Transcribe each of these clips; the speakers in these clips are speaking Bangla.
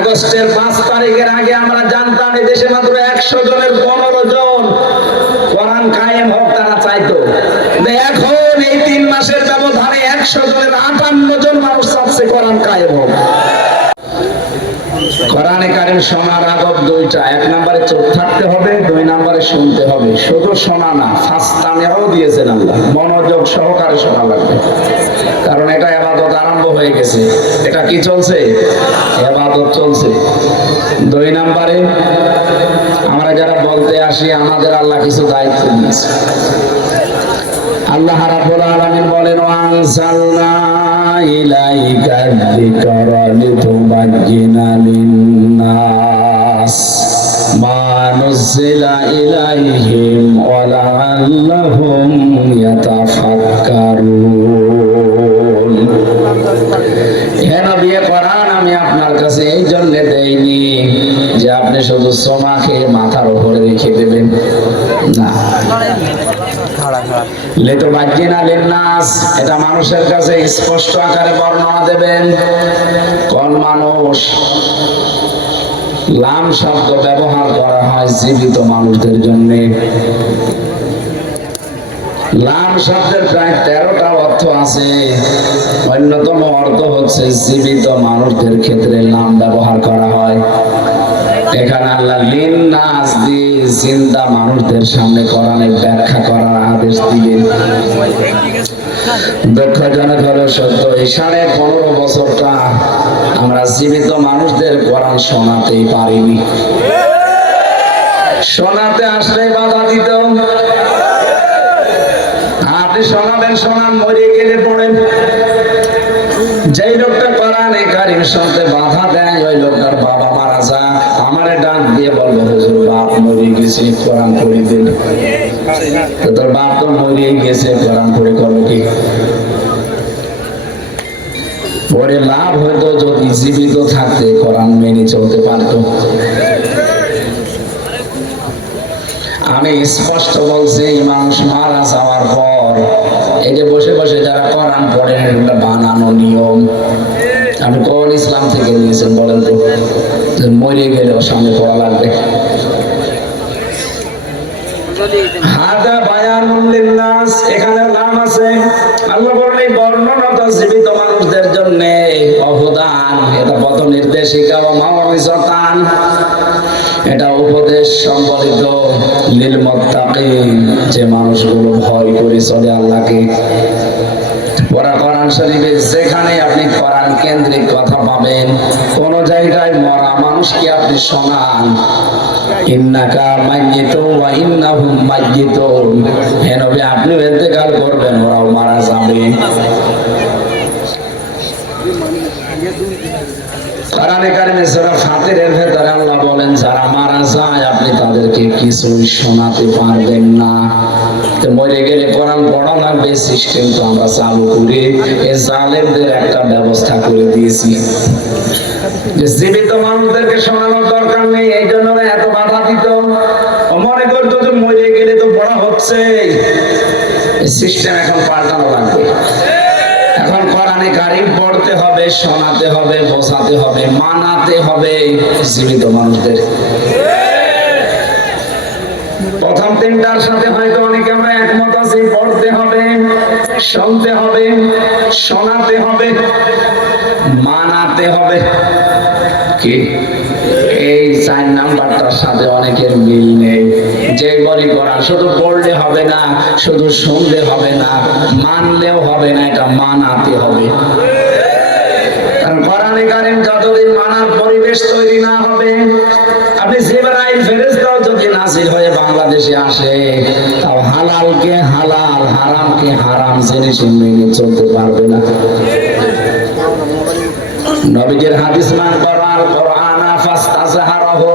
আগস্টের 5 তারিখের আগে আমরা জানতাম এই দেশে মাত্র 100 জনের 15 জন কোরআন কায়েম হোক তারা চাইতো। এখন এই 3 মাসের ব্যবধানে 100 জনের 58 জন মানুষ চাচ্ছে কোরআন কায়েম হোক। কোরআনে কারিম শোনার আদব দুইটা, 1 নম্বরে চোখ থাকতে হবে, 2 নম্বরে শুনতে হবে। শুধু শোনা না, ফাস্তামিউ দিয়েছেন আল্লাহ, মনোযোগ সহকারে শোনা লাগবে, কারণ এটা ইবাদত আরম্ভ হয়ে গেছে। এটা কি চলছে? ইবাদত চলছে। 2 নম্বরে আমরা যারা বলতে আসি আমাদের আল্লাহ কিছু দায়িত্ব দিয়েছে। আল্লাহ রাব্বুল আলামিন বলেন, ওয়ানজালনা ইলাইকা যিকরা লিতুবাজ্জিনা লিন-নাস মা নুজিলা ইলাইহিম ওয়া লাআল্লাহুম ইয়াতাফাক্কারুন। হে নবী, কোরআন আমি আপনার কাছে এই জন্য দেইনি যে আপনি শুধু সোমাকে মাথার উপরে রেখে দেবেন, না। লিতুবাজ্জিনা লিন-নাস, এটা মানুষের কাছে স্পষ্ট আকারে বর্ণনা দেবেন। কোন মানুষ? লাম শব্দ ব্যবহার করা হয় জীবিত মানুষদের জন্য। লাম শব্দের প্রায় 13টা অর্থ আছে। অন্যতম অর্থ হচ্ছে জীবিত মানুষদের ক্ষেত্রে লাম ব্যবহার করা হয়। এখানে আল্লাহ লিন-নাস দিয়ে জিন্দা মানুষদের সামনে কোরআনের ব্যাখ্যা করার আদেশ দিলেন। দুঃখজনক হলো সত্য, এই 15.5 বছরটা আমরা জীবিত মানুষদের কোরআন শোনাতেই পারিনি। শোনাতে আসলেই বাধা দিত। আপনি শোনাবেন, শোনান, মরে গেলে পড়েন। যেই লোকটা কোরআনে কারিম শুনতে বাধা দেয়, ওই লোকটার বাবা মারা যায়, আমারে ডাক দিয়ে বলবো, হুজুর বাপ মরে গেছে, কোরআন পড়ে দিন। তো তোর বাপ তো মরে গেছে, কোরআন পড়ে করবো কি? পরে লাভ হইতো যদি জীবিত থাকতে কোরআন মেনে চলতে পারতো। আমি স্পষ্ট বলছি, মানুষ মারা যাওয়ার পর এই যে বসে বসে যারা কোরআন পড়ে, এটা বানানো নিয়ম। আপনি কোন ইসলাম থেকে নিয়েছেন বলেন তো? মরে গেলে ওর সামনে পড়া লাগবে। হাদা বায়ানুল লিন-নাস, এখানে নাম আছে। আল্লাহ বলেন বর্ণনাটা জীবিত মানুষদের জন্য অবদান, এটা পথ নির্দেশিকা ও মাউইজাতান, এটা উপদেশ সম্বলিত লিল মুত্তাকিন, যে মানুষগুলো ভয় করে চলে আল্লাহকে। ওরা কোরআন শরীফে যেখানে আপনি কোরআন কেন্দ্রিক কথা পাবেন, কোন জায়গায় মরা মানুষকে আপনি শোনান, ইন্নাকা মাইয়িতুন ওয়া ইন্নাহুম মাইয়িতুন, হে নবী আপনি ইন্তেকাল করবেন, ওরাও মারা যাবে। কোরআনে কারিমে সূরা ফাতিরের ভেতরে আল্লাহ বলেন, যারা মারা যায় আপনি তাদেরকে কিছুই শোনাতে পারবেন না। তো মরে গেলে কোরআন পড়া লাগবে, সিস্টেম তো আমরা চালু করে এই জালেমদের একটা ব্যবস্থা করে দিয়েছি যে জীবিত মানুষদেরকে শোনানোর দরকার নেই। এই জন্য এত বাধা দিত, মনে করতো যে মরে গেলে তো পড়া হচ্ছে। সিস্টেম এখন পাল্টানো লাগবে। এখন কোরআনে কারিম পড়তে হবে, শোনাতে হবে, বোঝাতে হবে, মানাতে হবে জীবিত মানুষদের। প্রথম 3টার সাথে হয়তো অনেকে আমরা একমত আছি, পড়তে হবে, শুনতে হবে, শোনাতে হবে, মানাতে হবে। কি এই 4 নাম্বারটার সাথে অনেকের মিল নেই। যে বলি কোরআন শুধু পড়লে হবে না, শুধু শুনলে হবে না, মানলেও হবে না, এটা মানাতে হবে। কারণ কোরআনে কারিম যতদিন মানার পরিবেশ তৈরি না হবে, আপনি জিবরাইল ফেরেশতাও যদি নাজিল হয়ে বাংলাদেশে আসে, তাও হালালকে হালাল, হারামকে হারাম জেনে মেনে চলতে পারবে না। নবীজির হাদিস মান করার কোরআনা ফাস্তাজহারাহু,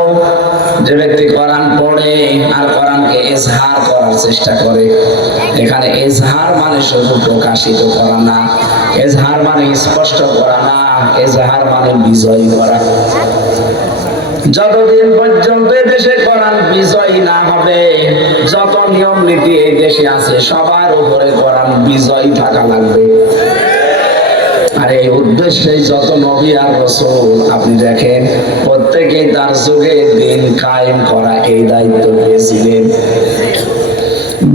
যে ব্যক্তি কোরআন পড়ে আর কোরআনকে ইজহার করার চেষ্টা করে। এখানে ইজহার মানে শুধু প্রকাশিত করা না, ইজহার মানে স্পষ্ট করা না, ইজহার মানে বিজয়ী করা। যতদিন পর্যন্ত দেশে কোরআন বিজয়ী না হবে, যত নিয়ম নীতি এই দেশে আছে সবার উপরে কোরআন বিজয়ী থাকা লাগবে। আর এই উদ্দেশ্যে যত নবী আর রাসূল আপনি দেখেন, আল্লাহর যুগে দিন কায়েম করা এই দায়িত্ব পেয়েছিলেন।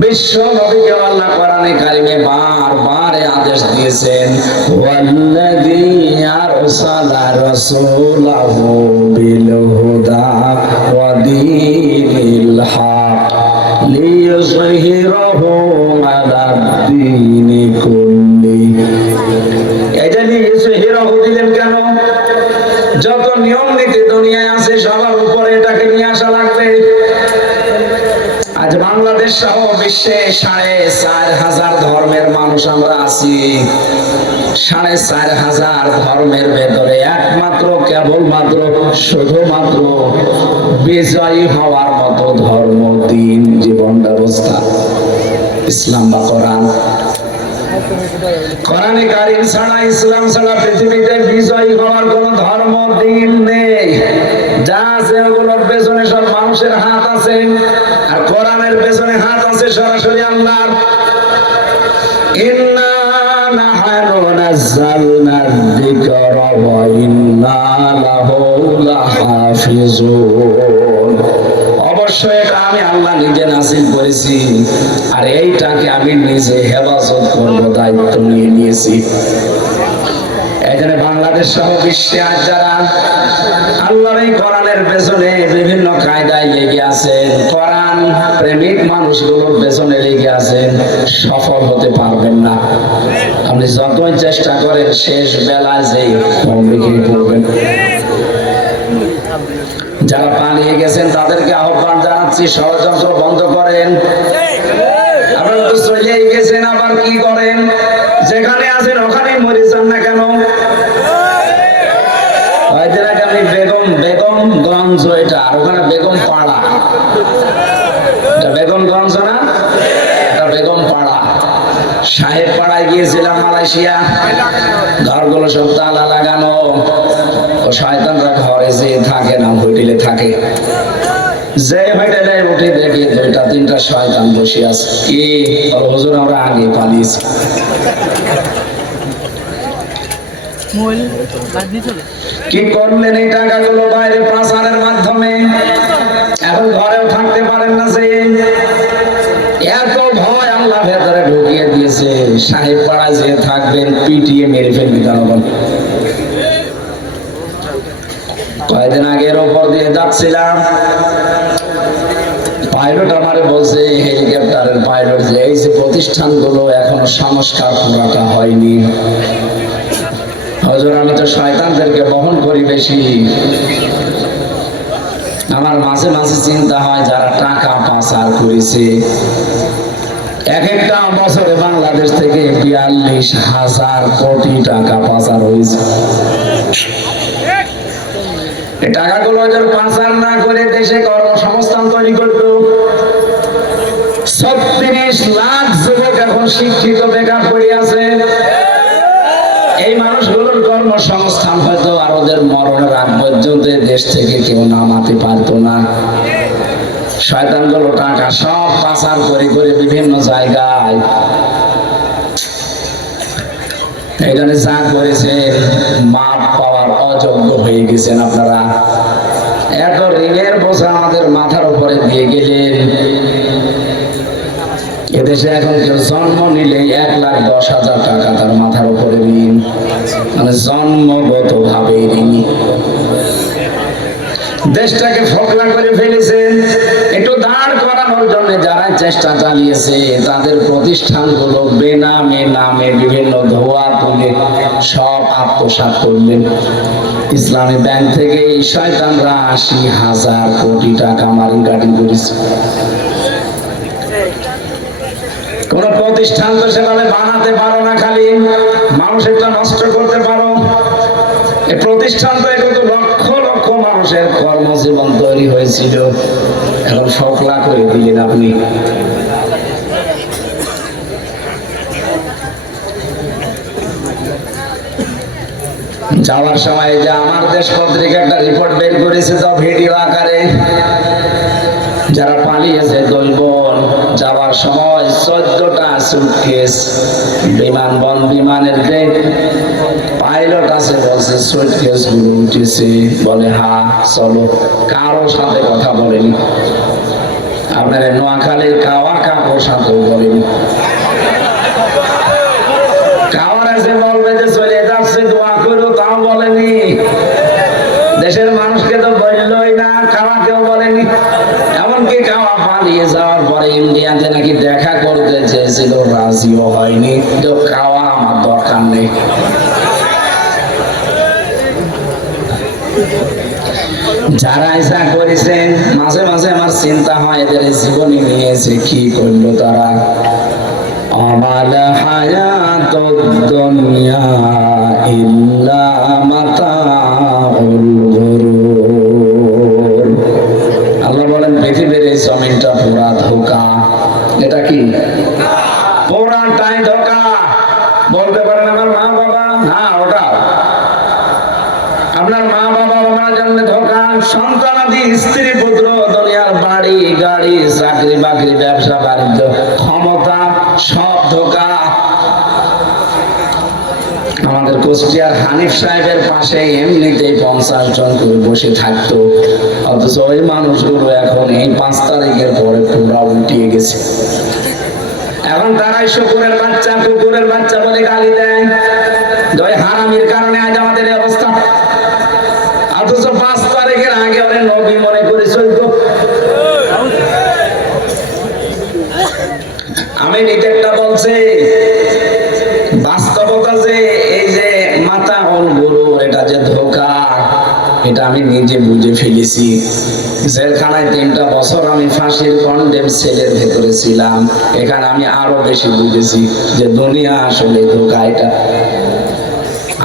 বিশ্ব নবীকে আল্লাহ কোরআনে কারিমে বারবার আদেশ দিয়েছেন, ওয়াল্লাযী আরসালা রাসূলাহু বিল হুদা ওয়া দীনিল হক লিইয়ুযহিরাহু আলা দ্বীনি কুল্লিহি। এটা লিইয়ুযহিরাহু দিলেন কেন? যত নিয়ম নীতি দুনিয়ায় আছে সবার উপরে এটাকে নিয়ে আসা লাগবে। আজ বাংলাদেশ সহ বিশ্বে ৪,৫০০ ধর্মের মানুষ আমরা আছি। ৪,৫০০ ধর্মের ভেতরে একমাত্র কেবলমাত্র শুধুমাত্র বিজয়ী হওয়ার মতো ধর্ম, দিন, জীবন ব্যবস্থা ইসলাম বা কোরআন। কোরআনে কারীম ছাড়া, ইসলাম ছাড়া পৃথিবীতে বিজয়ী হওয়ার কোন ধর্ম, দিন নেই। যা আছে ওগুলোর পেছনে সব মানুষের হাত আছে, আর কোরআনের পেছনে হাত আছে সরাসরি আল্লাহর। ইন্না নাহনু নাযালনা যিকরা ওয়া ইন্না লাহু লাহাফিজুন। অবশ্যই এটা আমি আল্লাহ নিজে নাযিল করেছি, আর এইটাকে আমি নিজে হেফাজত করব, দায়িত্ব নিয়ে নিয়েছি। এখানে বাংলাদেশ সহ বিশ্বে আজ যারা আল্লাহর এই কোরআনের পেছনে বিভিন্ন কায়দায় লেগে আছেন, কোরআন প্রেমিক মানুষগুলোর পেছনে লেগে আছেন, সফল হতে পারবেন না। আপনি যতই চেষ্টা করেন শেষ বেলায় যেই বিক্রি করবেন। যারা পালিয়ে গেছেন তাদেরকে আহ্বান জানাচ্ছি, ষড়যন্ত্র বন্ধ করেন। আপনারা তো চলেই গেছেন, আবার কি করেন? যেখানে আছেন ওখানেই মরে যান না কেন? আমি বেগমগঞ্জ, এটা আর ওখানে বেগম পাড়া, বেগমগঞ্জ না, এটা বেগম পাড়া। সাহেব পাড়ায় গিয়েছিলাম মালয়েশিয়া, ঘরগুলো সব তালা লাগানো, ও শয়তানরা ঘরে যে থাকে না, হোটেলে থাকে। যে হোটেলে উঠে দেখি 2-3টা শয়তান বসে আছে। কি হুজুর, আমরা আগে পালিয়েছি। কি করলেন এই টাকাগুলো? বাইরে পাচারের মাধ্যমে। এখন ঘরেও থাকতে পারেন না, যে এত ভয় আল্লাহ ভেতরে ঢুকিয়ে দিয়েছে। সাহেব পাড়ায় যে থাকবেন, পিটিয়ে মেরে ফেলবি জনগণ। কয়েকদিন আগের ওপর দিয়ে যাচ্ছিলাম, পাইলট আমারে বলছে, হেলিকপ্টারের পাইলট, যে এই যে প্রতিষ্ঠানগুলো এখনো সংস্কার পুরাটা হয়নি। হুজুর, আমি তো শয়তানদেরকে বহন করি বেশি। আমার মাঝে মাঝে চিন্তা হয়, যারা টাকা পাচার করেছে, এক একটা বছরে বাংলাদেশ থেকে 42,000 কোটি টাকা পাচার হয়েছে। এই টাকাগুলো পাচার না করে দেশে কর্মসংস্থান তৈরি করতো। 36 লাখ যুবক এখন শিক্ষিত বেকার পড়ে আছে। এই মানুষগুলোর কর্মসংস্থান হয়তো আর ওদের মরণের আগ পর্যন্ত দেশ থেকে কেউ নামাতে পারতো না। শয়তানগুলো টাকা সব পাচার করে করে বিভিন্ন জায়গায় এখানে যা করেছে, মাপ পাওয়ার অযোগ্য হয়ে গেছেন আপনারা। এত ঋণের বোঝা আমাদের মাথার উপরে দিয়ে গেলেন। এদেশে এখন কেউ জন্ম নিলেই 1,10,000 টাকা তার মাথার উপরে ঋণ, মানে জন্মগত ভাবে ঋণ। দেশটাকে ফোকলা করে ফেলেছেন। একটু দাঁড় করানোর জন্য যারা চেষ্টা চালিয়েছে, তাদের প্রতিষ্ঠানগুলো বেনামে নামে বিভিন্ন ধোয়া তুলে সব আত্মসাৎ করলেন। ইসলামী ব্যাংক থেকে এই শয়তানরা 80,000 কোটি টাকা মারিং কাটিং করেছে। কোন প্রতিষ্ঠান তো সেভাবে বানাতে পারো না, খালি মানুষেরটা নষ্ট করতে পারো। এই প্রতিষ্ঠান তো একটু লক্ষ লক্ষ মানুষের কর্মজীবন তৈরি হয়েছিল, এখন ফোকলা করে দিলেন আপনি। যাওয়ার সময় যে আমার দেশ পত্রিকা একটা রিপোর্ট বের করেছে, তো ভিডিও আকারে, যারা পালিয়েছে দলবল, যাওয়ার সময় 14টা সুটকেস বিমানের যে পাইলট পাইলট আছে, বলছে সুটকেস গুলো উঠেছে, বলে হ্যাঁ চলো, কারো সাথে কথা বলেনি। আপনার নোয়াখালীর কাওয়া কাকুর সাথেও বলেনি। কাওয়ার এসে বলবে যে চলে যাচ্ছে দোয়া করো, তাও বলেনি। দেশের মানুষকে তো বললই না, কাওয়াকেও বলেনি। এমনকি কাওয়া পালিয়ে যাওয়ার পরে ইন্ডিয়াতে নাকি দেখা করতে চেয়েছিল, রাজিও হয়নি। তো কাওয়া আমার দরকার নেই। যারা ইচ্ছা করেছেন, মাঝে মাঝে আমার চিন্তা হয় এদের জীবনে নিয়েছে কি করলো তারা। আমাল হায়াতুদ দুনিয়া ইল্লা মাতাউল গুরুর। আল্লাহ বলেন পৃথিবীর এই জমিনটা পুরা ধোঁকা। এটা কি? পুরাটাই ধোঁকা। বলতে পারেন আমার মা বাবা, হ্যাঁ ওটা আপনার মা বাবা আমার জন্য ধোঁকা। সন্তানাদি, স্ত্রী পুত্র, দুনিয়ার বাড়ি গাড়ি, চাকরি বাকরি, ব্যবসা বাণিজ্য, ক্ষমতা, সব ধোঁকা। আমাদের কুষ্টিয়ার হানিফ সাহেবের পাশে এমনিতেই 50 জন করে বসে থাকতো, অথচ ওই মানুষগুলো এখন এই 5 তারিখের পরে পুরা উল্টিয়ে গেছে। এখন তারাই শুকুরের বাচ্চা, কুকুরের বাচ্চা বলে গালি দেয়। ওই হারামির কারণে আজ আমাদের এই অবস্থা। অথচ 5 তারিখের আগে ওরে নবী মনে করে চলতো। আমি নিজে একটা বলছি, বাস্তবতা যে এই যে মাতা হল গুরু, এটা যে ধোঁকা, এটা আমি নিজে বুঝে ফেলেছি। জেলখানায় 3টা বছর আমি ফাঁসির কন্ডেম সেলের ভেতরে ছিলাম, এখানে আমি আরো বেশি বুঝেছি যে দুনিয়া আসলে ধোঁকা। এটা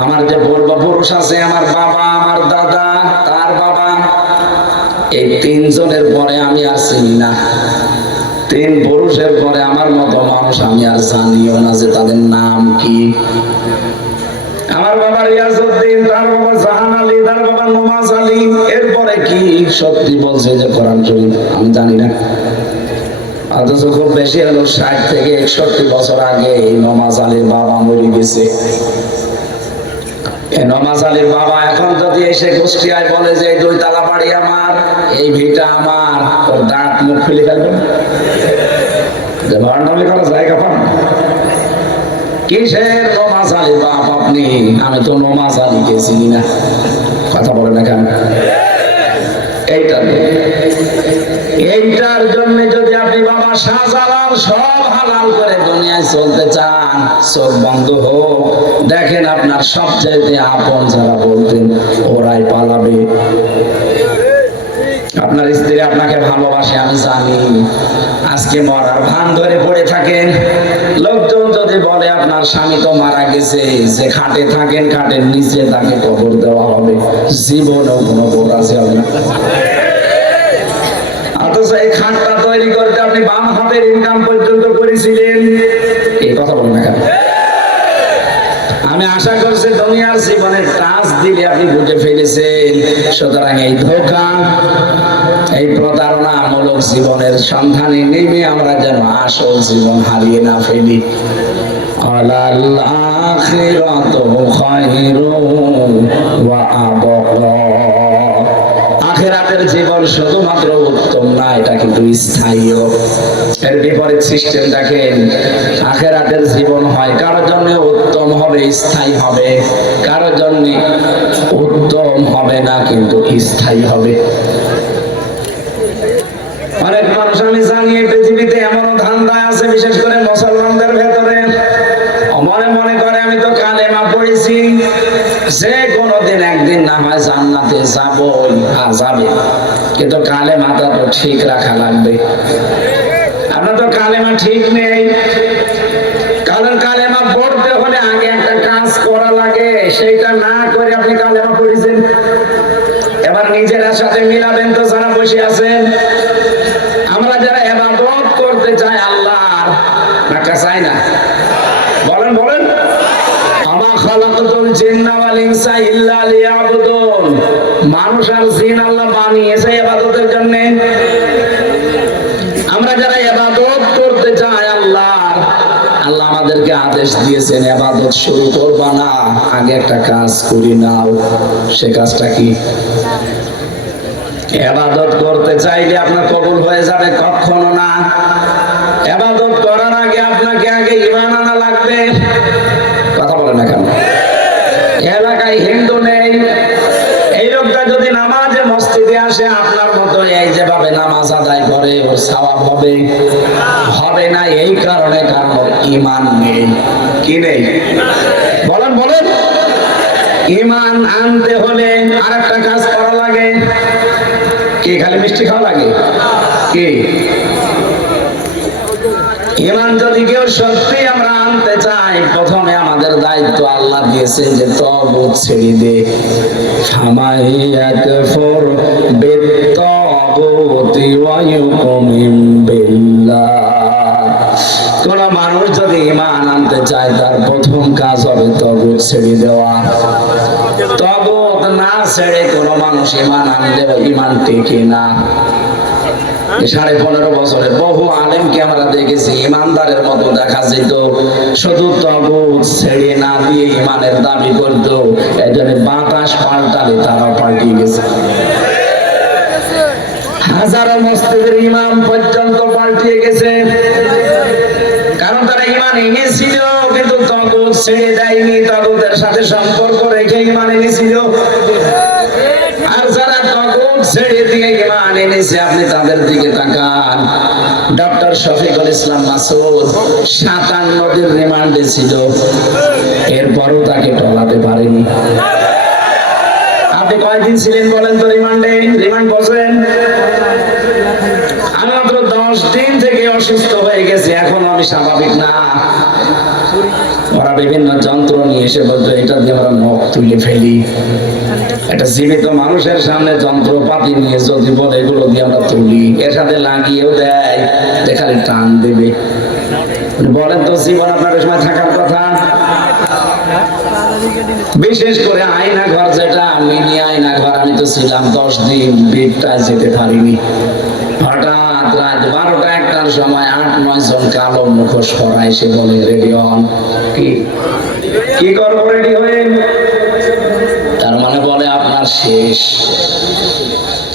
আমার যে পূর্বপুরুষ আছে, আমার বাবা, আমার দাদা, তার বাবা, এই 3 জনের পরে আমি আর চিনি না। 3 পুরুষের পরে আমার মতো মানুষ আমি আর জানিও না যে তাদের নাম কি। আমার বাবা রিয়াজউদ্দিন, তার বাবা জাহান আলী, তার বাবা নমাজ আলী, এরপরে কি সত্যি বলছে যে কোরআন শরীফ, আমি জানি না। অথচ খুব বেশি হলো 60 থেকে 61 বছর আগে এই নমাজ আলীর বাবা মরে গেছে। নমাজ আলীর বাবা এখন যদি এসে কুষ্টিয়ায় বলে যে 2 তালা বাড়ি আমার, এই ভিটা আমার, ওর দাঁত মুখ ফেলে ফেলবে। ভান্ডামি করার জায়গা পান? কিসের নমাজ আলীর বাপ আপনি? আমি তো নমাজ আলীকে চিনি না। কথা বলে না কেন? এইটার জন্য যদি আপনি বাবা শাহজালাল সব হালাল করে দুনিয়ায় চলতে চান, চোখ বন্ধ হোক, দেখেন আপনার সবচাইতে আপন যারা বলতেন ওরাই পালাবে। আপনার স্ত্রী আপনাকে ভালোবাসে আমি জানি, আজকে মরার ভান ধরে পড়ে থাকেন। লোকজন যদি বলে আপনার স্বামী তো মারা গেছে, যে খাটে থাকেন খাটের নিচে তাকে কবর দেওয়া হবে, জীবনেও কোনো বোধ আছে হবে না। অথচ এই খাটটা তৈরি করতে আপনি বাম হাতের ইনকাম পর্যন্ত করেছিলেন। এই কথা বলেন না কেন? আমি আশা করছি দুনিয়ার জীবনের টাচ দিলে আপনি বুঝে ফেলেছেন। সুতরাং এই ধোঁকা, এই প্রতারণামূলক জীবনের সন্ধানে নেমে আমরা যেন আসল জীবন হারিয়ে না ফেলি। আলাল আখিরাতু খায়রুন ওয়া আবকা। আখিরাতের জীবন শুধুমাত্র উত্তম না, এটা কিন্তু স্থায়ীও। এর বিপরীত সিস্টেম দেখেন, আখিরাতের জীবন হয় কারোর জন্য উত্তম হবে, স্থায়ী হবে, কারোর জন্য উত্তম হবে না কিন্তু স্থায়ী হবে। অনেক মানুষ আমি জানি পৃথিবীতে এমন ধান্দা আছে, বিশেষ করে মুসলমানদের ভেতরে, মনে করে আমি তো কালেমা পড়েছি, যে কোনোদিন একদিন না হয় জান্নাতে যাবই। যাবে, কিন্তু কালেমাটা তো ঠিক রাখা লাগবে। আপনার তো কালেমা ঠিক নেই, কারণ কালেমা পড়তে হলে আগে একটা কাজ করা লাগে, সেইটা না করে আপনি কালেমা পড়েছেন। এবার নিজের সাথে মিলাবেন তো যারা বসে আছেন। আমরা যারা ইবাদত করতে চাই আল্লাহর, টাকা চাই না, বলেন বলেন, আমা খালাকাতুল জিন্না ওয়াল ইনসা ইল্লা লিয়াবুদুন। মানুষ আর জিন আল্লাহ বানিয়েছে ইবাদতের জন্য। আমরা যারা ইবাদত করতে চাই আল্লাহর, আল্লাহ আমাদের আমাদেরকে আদেশ দিয়েছেন ইবাদত শুরু করবা না, আগে একটা কাজ করি নাও। সে কাজটা কি? ইবাদত করতে চাইলে আপনার কবুল হয়ে যাবে? কখনো না। ইবাদত করার আগে আপনাকে আগে ঈমান আনা লাগবে। কথা বলে না কেন? এলাকায় হিন্দু নেই, এই লোকটা যদি নামাজে মসজিদে আসে আপনার মতো এই যেভাবে নামাজ আদায় করে ওর সওয়াব হবে? হবে না। এই কারণে, কারণ ওর ঈমান নেই। কি নেই? বলেন বলেন। ঈমান আনতে হলে আরেকটা কাজ করা লাগে। কি খালি মিষ্টি খাওয়া লাগে? কি? ঈমান যদি কেউ সত্যি আমরা আনতে চাই, প্রথমে আমাদের দায়িত্ব আল্লাহ দিয়েছে যে তাগুত ছেড়ে দে। ফামাইয়াকফুর বিত্তাগুতি ওয়া ইউমিন বিল্লাহ। কোন মানুষ যদি ঈমান আনতে চায় তার প্রথম কাজ হবে তাগুত ছেড়ে দেওয়া। তাগুত না ছেড়ে কোন মানুষ ঈমান আনলে ঈমান টেকে না। 15.5 বছরে বহু আলেমকে আমরা দেখেছি ইমানদারের মতো দেখা যেত, শুধু তাগুত ছেড়ে না দিয়ে ইমানের দাবি করত। এজন্য বাতাস পাল্টালে তারাও পাল্টিয়ে গেছে। হাজারো মসজিদের ইমাম পর্যন্ত পাল্টিয়ে গেছে, কারণ তারা ইমান এনেছিল কিন্তু তাগুত ছেড়ে দেয়নি, তাগুতের সাথে সম্পর্ক রেখে ইমান এনেছিল। আর যারা তাগুত ছেড়ে দিয়ে ঈমান এনেছে আপনি তাদের দিকে তাকান। ডক্টর শফিকুল ইসলাম মাসুদ 57 দিন রিমান্ডে ছিল, এরপরও তাকে টলাতে পারেনি। আপনি কয়দিন ছিলেন বলেন তো রিমান্ডে? রিমান্ড বসেন। আমি মাত্র 10 দিন থেকে অসুস্থ হয়ে গেছি, এখন আমি স্বাভাবিক না। ওরা বিভিন্ন যন্ত্র নিয়ে এসে বলতো এটা দিয়ে আমরা নখ তুলে ফেলি। একটা জীবিত মানুষের সামনে যন্ত্রপাতি নিয়ে যদি বলে এগুলো দিয়ে আমরা তুলি, এর সাথে লাগিয়েও দেয়, খালি টান দেবে। বলেন তো জীবন আপনার সময় থাকার কথা? বিশেষ করে আয়না ঘর, যেটা মিনি আয়না ঘর, আমি তো ছিলাম 10 দিন, বিটটায় যেতে পারিনি। হঠাৎ রাত 12টা-1টার সময় 8-9 জন কালো মুখোশ পরা এসে বলে রেডি হন। কি করবো রেডি হয়ে? তার মানে বলে আপনার শেষ।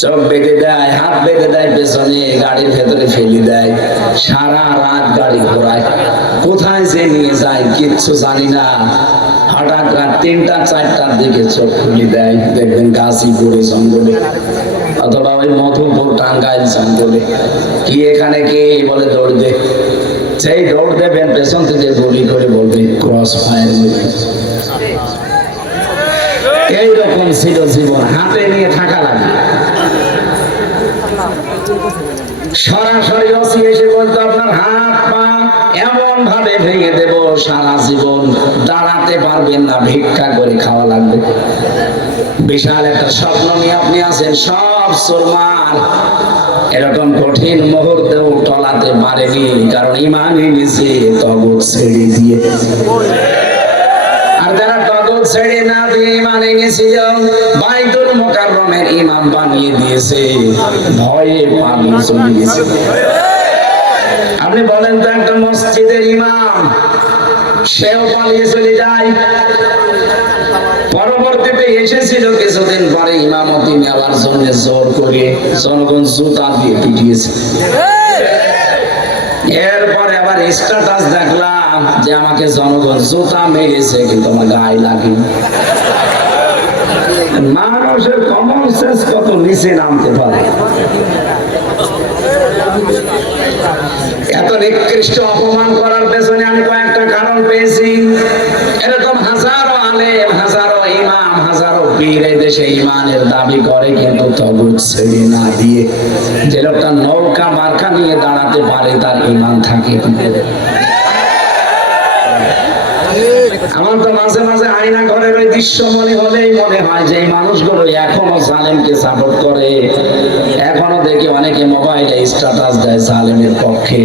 চোখ বেঁধে দেয়, হাত বেঁধে দেয় পেছনে, গাড়ির ভেতরে ফেলে দেয়, সারা রাত গাড়ি ঘোরায়, কোথায় যে নিয়ে যায় কিচ্ছু জানি না। হঠাৎ রাত 3টা-4টার দিকে চোখ খুলে দেয়, দেখবেন গাজীপুরে জঙ্গলে অথবা ওই মধুপুর টাঙ্গাইল জঙ্গলে। কি এখানে কে? বলে দৌড় দে। সেই দৌড় দেবেন, পেছন থেকে গুলি করে বলবে ক্রস ফায়ার। এইরকম ছিল জীবন, হাতে নিয়ে থাকা লাগে। সরাসরি ওসি এসে বলতো আপনার হাত পা এমন ভাবে ভেঙে দেব সারা জীবন দাঁড়াতে পারবেন না, ভিক্ষা করে খাওয়া লাগবে। বিশাল একটা স্বপ্ন নিয়ে আপনি আছেন, সব সুরমার। এরকম কঠিন মুহূর্তেও টলাতে পারেনি, কারণ ঈমানই নিছে তাগুত ছেড়ে দিয়ে। আর যারা তাগুত ছেড়ে না দিয়ে ঈমান এনেছিল, বাইতুল মুকাররমের ইমাম বানিয়ে দিয়েছে, ভয়ে পালিয়ে চলে গেছে। আপনি বলেন তো একটা মসজিদের ইমাম, সেও পালিয়ে চলে যায়। পরবর্তীতে এসেছিল কিছুদিন পরে ইমামতি নেওয়ার জন্য জোর করে জনগণ জুতা দিয়ে পিটিয়েছে। এরপরে আবার স্ট্যাটাস দেখলাম যে আমাকে জনগণ জুতা মেরেছে কিন্তু আমার গায়ে লাগেনি। মানুষের কমন সেন্স কত নিচে নামতে পারে। এত নিকৃষ্ট অপমান করার পেছনে আমি কয়েকটা কারণ পেয়েছি। এরকম হাজারো আলেম, হাজারো ইমাম, হাজারো পীর এই দেশে ঈমানের দাবি করে কিন্তু তাগুত ছেড়ে না দিয়ে। যে লোকটা নৌকা মার্কা নিয়ে দাঁড়াতে পারে তার ঈমান থাকে। আমার তো মাঝে মাঝে আয়না ঘরের ওই দৃশ্য মনে হলেই মনে হয় যে এই মানুষগুলো এখনো জালেমকে সাপোর্ট করে। এখনো দেখি অনেকে মোবাইলে স্ট্যাটাস দেয় জালেমের পক্ষে।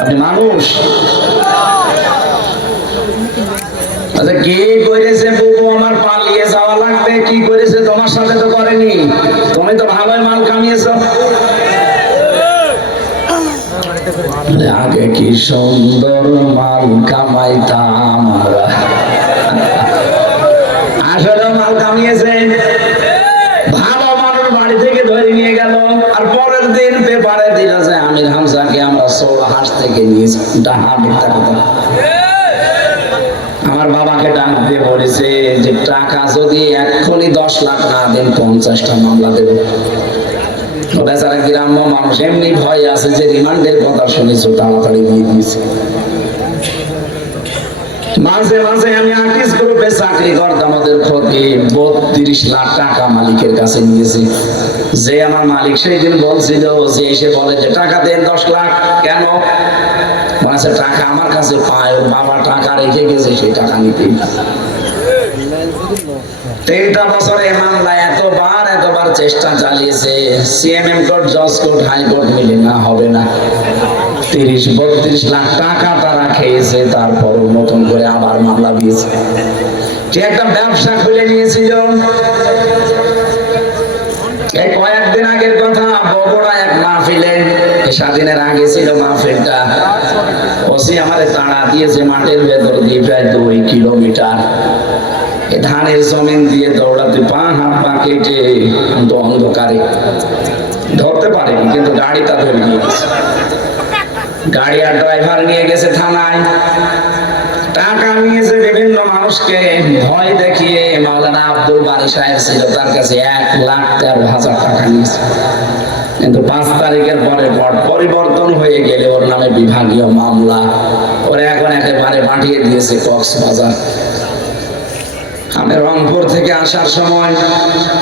আপনি মানুষ আচ্ছা, কে করেছে বুবু আমার পালিয়ে যাওয়া লাগবে? কি করেছে? তোমার সাথে তো করেনি, তুমি তো ভালোই মাল কামিয়েছ। আগে কি সুন্দর মাল কামাইতাম আমরা। আসলে মাল কামিয়েছে, ভালো মানুষ বাড়ি থেকে ধরে নিয়ে গেল, আর পরের দিন পেপারে দিল যে আমির হামজাকে আমরা সৌরাহাট থেকে নিয়েছি। ডাহা মিথ্যা কথা। আমার বাবাকে ডাক দিয়ে বলেছে যে টাকা যদি এক্ষুনি 10 লাখ না দেন 50টা মামলা দেব। বেচারা গ্রাম্য মানুষ, এমনি ভয় আছে যে রিমান্ডের কথা শুনেছো, তাড়াতাড়ি দিয়ে দিয়েছে। মাঝে মাঝে আমি আর্টিস্ট গ্রুপে চাকরি করতাম, ওদের ক্ষতি 32 লাখ টাকা মালিকের কাছে নিয়েছি। যে আমার মালিক সেই দিন বলছিল, যে এসে বলে যে টাকা দেন 10 লাখ। কেন? মানে টাকা আমার কাছে পায়, ওর বাবা টাকা রেখে গেছে, সেই টাকা নিতেই। 3টা বছরে মামলা এতবার চেষ্টা চালিয়েছে, সিএমএম কোর্ট, জজ কোর্ট, হাইকোর্ট মিলে না, হবে না। 30-32 লাখ টাকা তারা খেয়েছে, তারপরও নতুন করে আবার মামলা দিয়েছে। যে একটা ব্যবসা খুলে নিয়েছিল। এই কয়েকদিন আগের কথা, বগুড়া এক মাহফিলে, স্বাধীনের আগে ছিল মাহফিলটা, ওসি আমাদের তাড়া দিয়েছে মাঠের ভেতর দিয়ে প্রায় 2 কিলোমিটার। ধানের জমিন দিয়ে দৌড়াতে পা হাত পা কেটে অন্ধকারে ধরতে পারেনি, কিন্তু গাড়িটা ধরে নিয়ে গেছে। গাড়ি আর ড্রাইভার নিয়ে গেছে থানায়, টাকা নিয়েছে বিভিন্ন মানুষকে ভয় দেখিয়ে। মাওলানা আব্দুল বারী সাহেব ছিল, তার কাছে 1,13,000 টাকা নিয়েছে। কিন্তু 5 তারিখের পরে পরিবর্তন হয়ে গেলে ওর নামে বিভাগীয় মামলা, ওরা এখন একেবারে পাঠিয়ে দিয়েছে কক্সবাজার। আমি রংপুর থেকে আসার সময়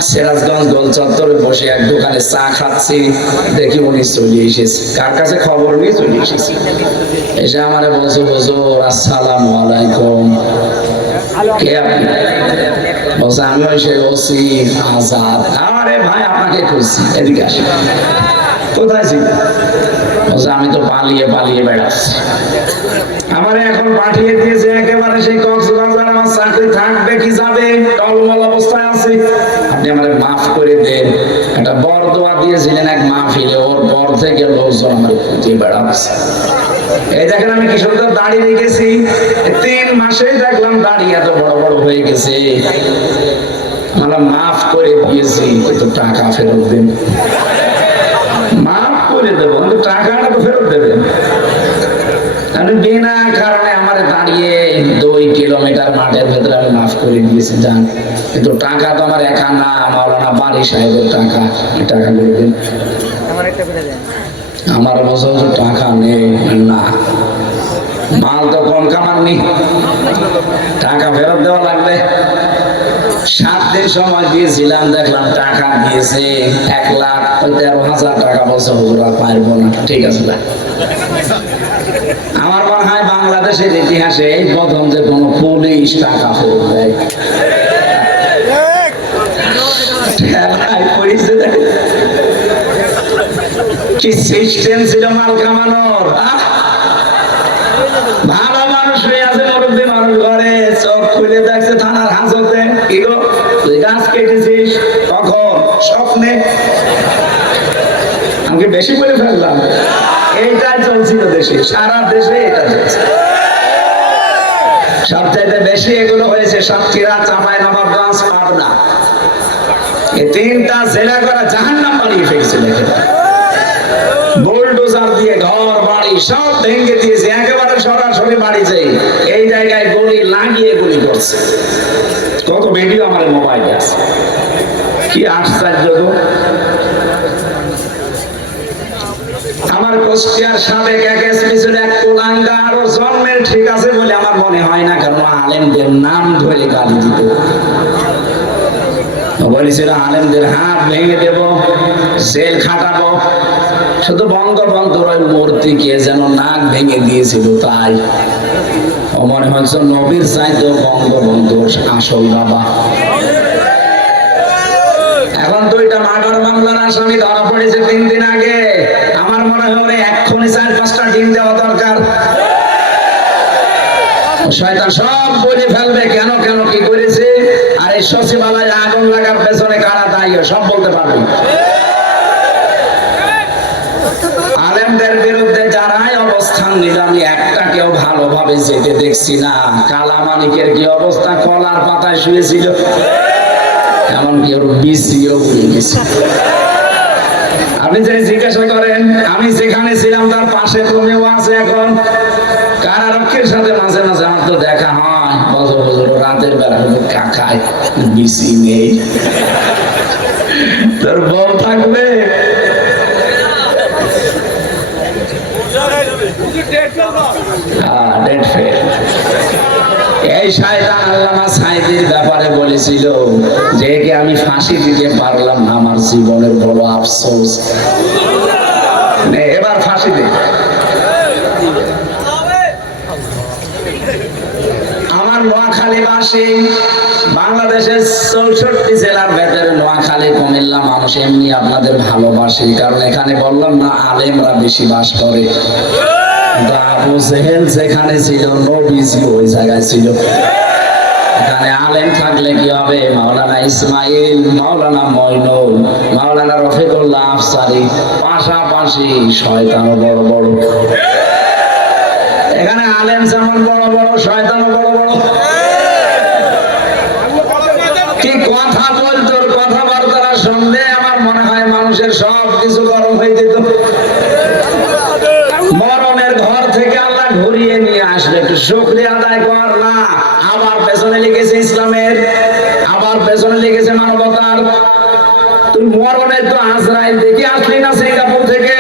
সিরাজগঞ্জ গোল চত্বরে বসে এক দোকানে চা খাচ্ছি, দেখি উনি চলে এসেছে। কার কাছে খবর নিয়ে চলে এসেছে, এসে আমারে বলছে, হুজুর আসসালামু আলাইকুম। কে আপনি? বলছে আমি ওই সেই ওসি আজাদ। আরে ভাই, আপনাকে খুঁজছি, এদিকে আসেন। কোথায় ছিল? বলছে আমি তো পালিয়ে বেড়াচ্ছি। আমারে এখন পাঠিয়ে দিয়েছে একেবারে সেই কক্সবাজার। আমার চাকরি থাকবে কি যাবে, টলমল অবস্থায় আছে। আপনি আমারে মাফ করে দেন। একটা বরদোয়া দিয়েছিলেন এক মাহফিলে, ওর পর থেকে লোকজন আমার খুঁজিয়ে বেড়াচ্ছে। এই দেখেন আমি কি সুন্দর দাড়ি রেখেছি, 3 মাসেই দেখলাম দাড়ি এত বড় হয়ে গেছে। আমরা মাফ করে দিয়েছি, কিন্তু টাকা ফেরত দেন। মাফ করে দেবো, কিন্তু টাকাটা তো ফেরত দেবেন। আমি বিনা কারণে আমার দাঁড়িয়ে 2 কিলোমিটার মাঠের ভেতরে আমি মাফ করে দিয়েছি, জান। কিন্তু টাকা তো আমার একা না, মাওলানা বারী সাহেবের টাকা। টাকা করে দেন। আমার বছর টাকা নেই না, মাল তো কম কামাননি, টাকা ফেরত দেওয়া লাগবে। 7 দিন সময় দিয়েছিলাম, দেখলাম টাকা দিয়েছে 1,13,000 টাকা। বলছে হুজুর আর পারবো না। ঠিক আছে না, আমার মনে হয় বাংলাদেশের ইতিহাসে এই প্রথম যে কোনো পুলিশ টাকা ফেরত দেয়। কি সিস্টেম ছিল মাল কামানোর। ভালো মানুষ হয়ে আছে, মুরব্বী মানুষ ঘরে, চোখ খুলে দেখছে থানার হাজতে, কি গো তুই গাছ কেটেছিস? কখন? স্বপ্নে। আমাকে বেশি করে ফেললাম। এইটাই চলছিল দেশে, সারা দেশে এটা চলছে। সবচাইতে বেশি এগুলো হয়েছে সাতক্ষীরা, চাঁপাইনবাবগঞ্জ, পাবনা। এই 3টা জেলা করা জাহান্নাম বানিয়ে ফেলছে। বুলডোজার দিয়ে ঘর বাড়ি সব ভেঙে দিয়েছে, একেবারে সরাসরি বাড়ি যাই। এই জায়গায় গুলি লাগিয়ে গুলি করছে। কত ভিডিও আমার মোবাইলে আছে, কি আশ্চর্য। আমার কুষ্টিয়ার সাবেক এক এসপি ছিল এক কুলাঙ্গার, ওর জন্মের ঠিক আছে বলে আমার মনে হয় না, কারণ আলেমদের নাম ধরে গালি দিত। বলেছিল আলেমদের হাত ভেঙে দেব, জেল খাটাবো। শুধু বঙ্গবন্ধুর ওই মূর্তি কে যেন নাক ভেঙে দিয়েছিল, তাই ও মনে হচ্ছে নবীর চাইতেও বঙ্গবন্ধুর আসল বাবা। এখন 2টা মার্ডার মামলার আসামি ধরা পড়েছে 3 দিন আগে। আমার মনে হয় এক্ষুনি 4-5টা ডিম দেওয়া দরকার। শয়তান সব বলে ফেলবে, কেন কি করেছে, আর এই সচিবালয়ে আগুন লাগার পেছনে কারা দায়ী সব বলতে পারবে। আলেমদের বিরুদ্ধে যারাই অবস্থান নিলাম ভাবে যেতে দেখছি না। কালামানিকের কি অবস্থা, কলার পাতায় শুয়েছিল, এমনকি ওর বিসিও হয়ে গেছে। আপনি যে জিজ্ঞাসা করেন, আমি যেখানে ছিলাম তার পাশে রুমেও আছে এখন। কারারক্ষীর সাথে মাঝে মাঝে আমার তো দেখা হয়, বছর বছর রাতের বেলা কাকায় বিসি নেই। তোর বউ থাকবে, এই শয়তান আল্লামা সাঈদীর ব্যাপারে বলেছিল যে একে আমি ফাঁসি দিতে পারলাম না, আমার জীবনের বড় আফসোস। এবার ফাঁসি দে। আমার নোয়াখালীবাসী, বাংলাদেশের 64 জেলার ভেতরে নোয়াখালী কুমিল্লা মানুষ এমনি আপনাদের ভালোবাসে, কারণ এখানে বললাম না আলেমরা বেশি বাস করে। আবু জেহেল যেখানে ছিল, নবীজি ওই জায়গায় ছিল। এখানে আলেম থাকলে কি হবে? মাওলানা ইসমাইল, মাওলানা মঈনুল, মাওলানা রফিকুল্লাহ আফসারী, পাশাপাশি শয়তানও বড় বড়। এখানে আলেম যেমন বড় বড়, শয়তানও বড় বড়। কি কথা বলতো, কথাবার্তা শুনলে আমার মনে হয় মানুষের সব কিছু গরম হয়ে যেত। মরণের ঘর থেকে আল্লাহ ঘুরিয়ে নিয়ে আসবে, একটু শুকরিয়া আদায় কর না। আবার পেছনে লিখেছে ইসলামের, আবার পেছনে লিখেছে মানবতার। তুই মরণের তো আজরাইল দেখে আসলি না সিঙ্গাপুর থেকে?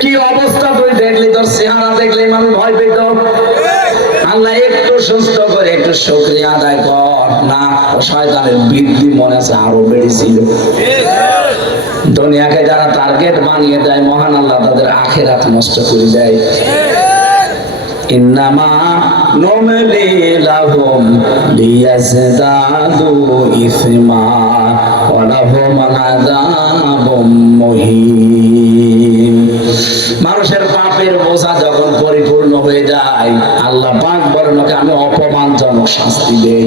কি অবস্থা তুই দেখলি, তোর চেহারা দেখলে মানুষ ভয় পেত। আল্লাহ একটু সুস্থ করে একটু শুকরিয়া আদায় কর না। শয়তানের বৃদ্ধি মনে আছে আরো বেড়েছিল। দুনিয়াকে যারা টার্গেট বানিয়ে দেয়, মহান আল্লাহ তাদের আখিরাত নষ্ট করে দেয়। ইন্নামা নুমলি লাহুম লিয়াজদাদু ইসমা ওয়া লাহুম আযাবুম মুহিন। মানুষের পাপের বোঝা যখন পরিপূর্ণ হয়ে যায়, আল্লাহ পাক বলেন ওকে আমি অপমানজনক শাস্তি দেই।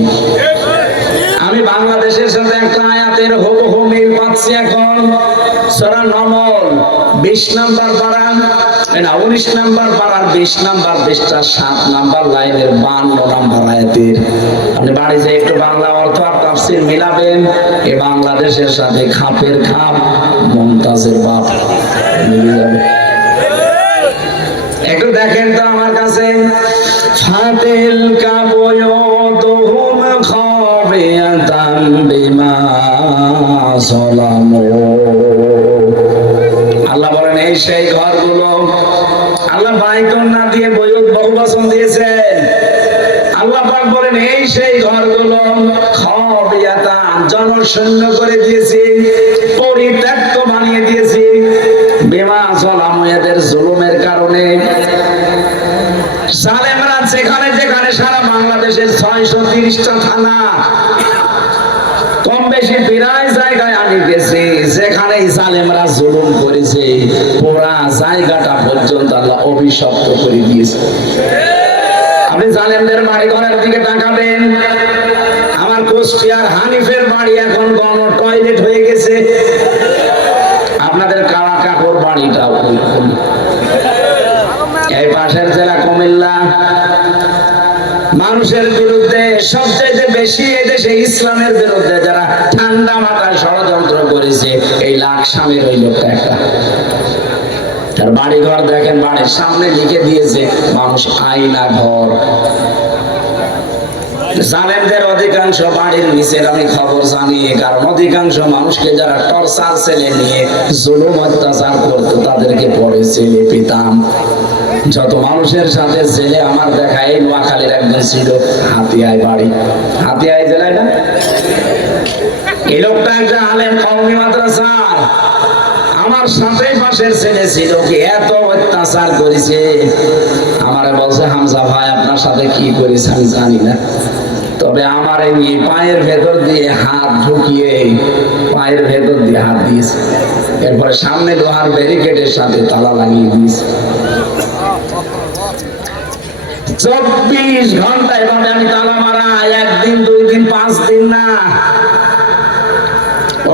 আমি বাংলাদেশের সাথে একটা আয়াতের হুবহু মিল পাচ্ছি এখন। সূরা নমল 20 নাম্বার পারা, না 19 নাম্বার পারার 20 নাম্বার পৃষ্ঠা 7 নাম্বার লাইনের 52 নাম্বার আয়াতের। আপনি বাড়িতে একটু বাংলা অর্থ আর তাফসীর মিলাবেন, এই বাংলাদেশের সাথে খাপের খাপ, মুমতাজের বাপ মিলে যাবে। একটু দেখেন তো আমার কাছে। ফাতিল কাবয়তুহুম খাবিয়াতাম বিমা যালামু। আল্লাহ বলেন এই সেই ঘরগুলো, আল্লাহ বাইতুন না দিয়ে বয়ুত বহুবচন দিয়েছেন। আল্লাহ পাক বলেন এই সেই ঘরগুলো খাবিয়াতান, জনশূন্য করে দিয়েছি, পরিত্যক্ত বানিয়ে দিয়েছি। বিমা যালামু, এদের জুলুমের কারণে। জালেমরা যেখানে যেখানে, সারা বাংলাদেশের 630টা থানা, কম বেশি প্রায় জায়গায় আমি গেছি, যেখানে জালেমরা জুলুম করেছে পুরা জায়গাটা পর্যন্ত আল্লাহ অভিশপ্ত করে দিয়েছে। আপনি জালেমদের বাড়ি ঘরের দিকে তাকাবেন, আমার কুষ্টিয়ার হানিফের বাড়ি এখন গণ টয়লেট হয়ে গেছে। আপনাদের কালা কাকুর বাড়িটা ওইরকম। এই পাশের জেলা কুমিল্লা, মানুষের বিরুদ্ধে সবচেয়ে বেশি এদেশে ইসলামের বিরুদ্ধে যারা ঠান্ডা মাথায় ষড়যন্ত্র করেছে, এই লাকসামের ওই লোকটা একটা। তার বাড়ি ঘর দেখেন, বাড়ির সামনে লিখে দিয়েছে মানুষ আয়না ঘর। জালেমদের অধিকাংশ বাড়ির নিচের আমি খবর জানি, কারণ অধিকাংশ মানুষকে যারা টর্চার ছেলে নিয়ে জুলুম অত্যাচার করতো তাদেরকে পরে ছেলে পেতাম। যত মানুষের সাথে ছেলে আমার দেখা, এই নোয়াখালীর একজন ছিল হাতিয়ায় বাড়ি, হাতিয়ায় জেলায় না, এই লোকটা একটা আলেম কওমি মাদ্রাসার। আমার সাথে পাশের ছেলে ছিল, কি এত অত্যাচার করেছে। আমারে বলছে হামজা ভাই আপনার সাথে কি করেছে আমি জানি না, তবে আমার এই পায়ের ভেতর দিয়ে হাত ঢুকিয়ে পায়ের ভেতর দিয়ে হাত দিয়েছে, এরপরে সামনে লোহার ব্যারিকেডের সাথে তালা লাগিয়ে দিয়েছে। 24 ঘন্টা এভাবে আমি তালা মারা, 1 দিন 2 দিন 5 দিন না।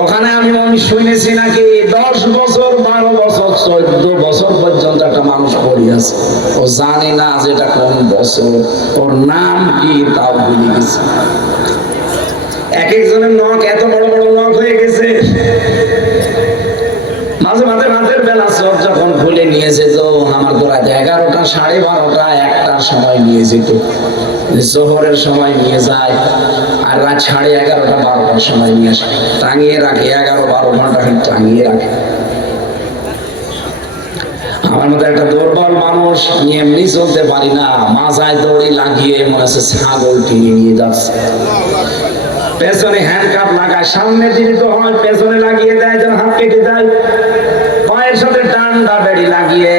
ওখানে আমি শুনেছি নাকি 10 বছর 12 বছর 14 বছর পর্যন্ত একটা মানুষ পড়ে আছে, ও জানে না যেটা কোন বছর, ওর নাম কি তাও ভুলে গেছে। এক একজনের নখ এত বড় বড় নখ হয়ে গেছে। মাঝে মাঝে রাতের বেলা চোখ যখন খুলে নিয়ে যেত, আমার তো রাত 11টা 12:30 1টার সময় নিয়ে যেত, জোহরের সময় নিয়ে যায়, আর রাত 11:30 12টার সময় নিয়ে আসে, টাঙিয়ে রাখে 11-12 ঘন্টা টাঙিয়ে রাখে। আমার মতো একটা দুর্বল মানুষ, আমি এমনি চলতে পারি না, মাজায় দড়ি লাগিয়ে মনে হচ্ছে ছাগল কিনে নিয়ে যাচ্ছে। পেছনে হ্যান্ডকাপ লাগায়, সামনে দিকে তো হয় পেছনে লাগিয়ে দেয় যেন হাত কেটে যায়, পায়ের সাথে ডান্ডা বেড়ি লাগিয়ে,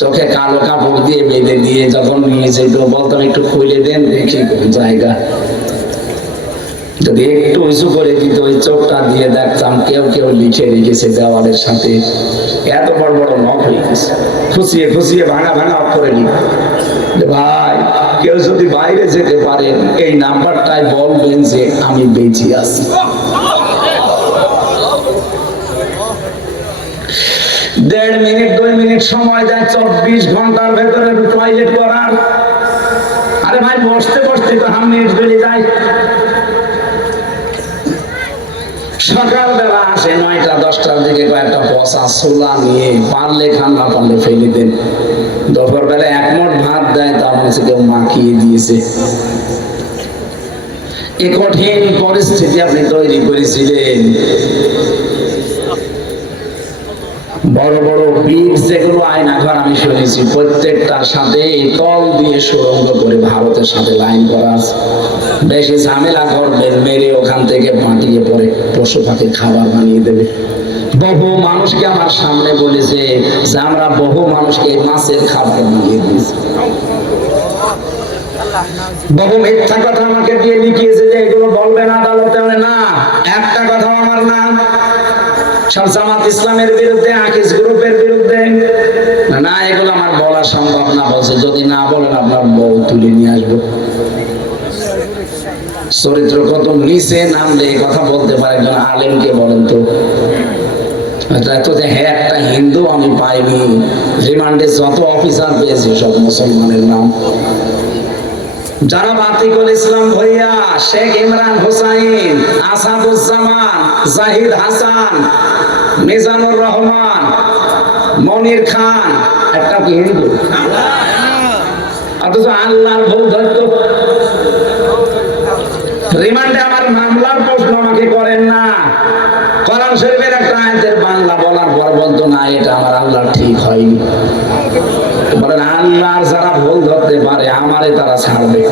চোখে কালো কাপড় দিয়ে বেঁধে দিয়ে যখন নিয়ে যেত বলতাম একটু খুলে দেন দেখি কোন জায়গা। যদি একটু উঁচু করে দিত ওই চোখটা দিয়ে দেখতাম কেউ কেউ লিখে রেখেছে দেওয়ালের সাথে, এত বড় বড় নখ হয়ে গেছে, খুশিয়ে খুশিয়ে ভাঙা ভাঙা অক্ষরে লিখে, ভাই কেউ যদি বাইরে যেতে পারেন এই নাম্বারটাই বলবেন যে আমি বেঁচে আছি। 1.5 মিনিট 2 মিনিট সময় দেয় 24 ঘন্টার ভেতরে টয়লেট করার। আরে ভাই বসতে বসতে তো হাফ মিনিট বেরিয়ে যায়। সকালবেলা আসে 9টা-10টার দিকে কয়েকটা পচা ছোলা নিয়ে, পারলে খান না পারলে ফেলে দেন। দুপুর বেলা 1 মুঠ ভাত দেয়, তার মধ্যে কেউ মাখিয়ে দিয়েছে। এই কঠিন পরিস্থিতি আপনি তৈরি করেছিলেন। বড় বড় বীর যেগুলো আয়নাঘর আমি শুনেছি, প্রত্যেকটার সাথে তল দিয়ে সুড়ঙ্গ করে ভারতের সাথে লাইন করা আছে। বেশি ঝামেলা করবেন, মেরে ওখান থেকে পাঠিয়ে পরে পশু পাখির খাবার বানিয়ে দেবে। বহু মানুষকে আমার সামনে বলেছে যে আমরা বহু মানুষকে মাছের খাবার বানিয়ে দিয়েছি। বহু মিথ্যা কথা আমাকে দিয়ে লিখিয়েছে যে এগুলো বলবেন আদালতে, না একটা কথা আমার না। সব জামাত ইসলামের বিরুদ্ধে, আকিজ গ্রুপের বিরুদ্ধে, না এগুলো আমার বলা সম্ভব না। বলছে যদি না বলেন আপনার বউ তুলে নিয়ে আসবো। চরিত্র কত নিচে নামলে এই কথা বলতে পারে একজন আলেমকে বলেন তো। হ্যাঁ একটা হিন্দু আমি পাইনি, রিমান্ডে যত অফিসার পেয়েছি সব মুসলমানের নাম। যারা বাতিকুল ইসলাম ভইয়া, শেখ ইমরান হোসাইন, আসাদুজ্জামান, জাহিদ হাসান, মিজানুর রহমান, মনির খান, একটা কি হিন্দু? অথচ আল্লাহর ভুল ধরত। রিমান্ডে আমার মামলার প্রশ্ন আমাকে করেন না। কোরআন শরীফের একটা আয়াতের বাংলা বলার পর বলতো না এটা আমার আল্লাহ ঠিক হয়নি। বলেন আল্লাহর যারা ভুল ধরতে পারে আমারে তারা ছাড়বে?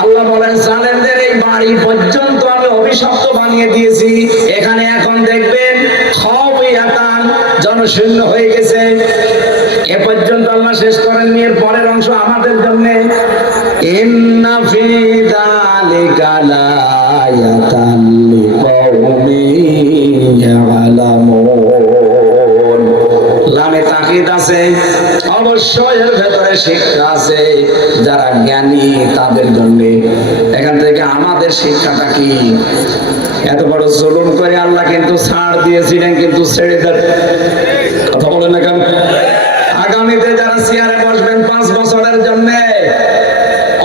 আল্লাহ বলেন জালেমদের এই বাড়ি পর্যন্ত আমি অভিশপ্ত বানিয়ে দিয়েছি, এখানে এখন দেখবেন খাওয়াতান জনশূন্য হয়ে গেছে। এ পর্যন্ত আল্লাহ শেষ করেননি, এর পরের অংশ আমাদের জন্য। ইন্না ফি যালিকা লায়াতান লিকাউমিন ইয়ালামুন। লামে তাকিদ আছে, অবশ্যই এর ভেতরে শিক্ষা আছে যারা জ্ঞানী তাদের জন্য। এখান থেকে আমাদের শিক্ষাটা কি? এত বড় জুলুম করে আল্লাহ কিন্তু ছাড় দিয়েছিলেন, কিন্তু ছেড়ে দেন। কথা বলেন না কেন? আগামীতে যারা চেয়ারে বসবেন 5 বছরের জন্য,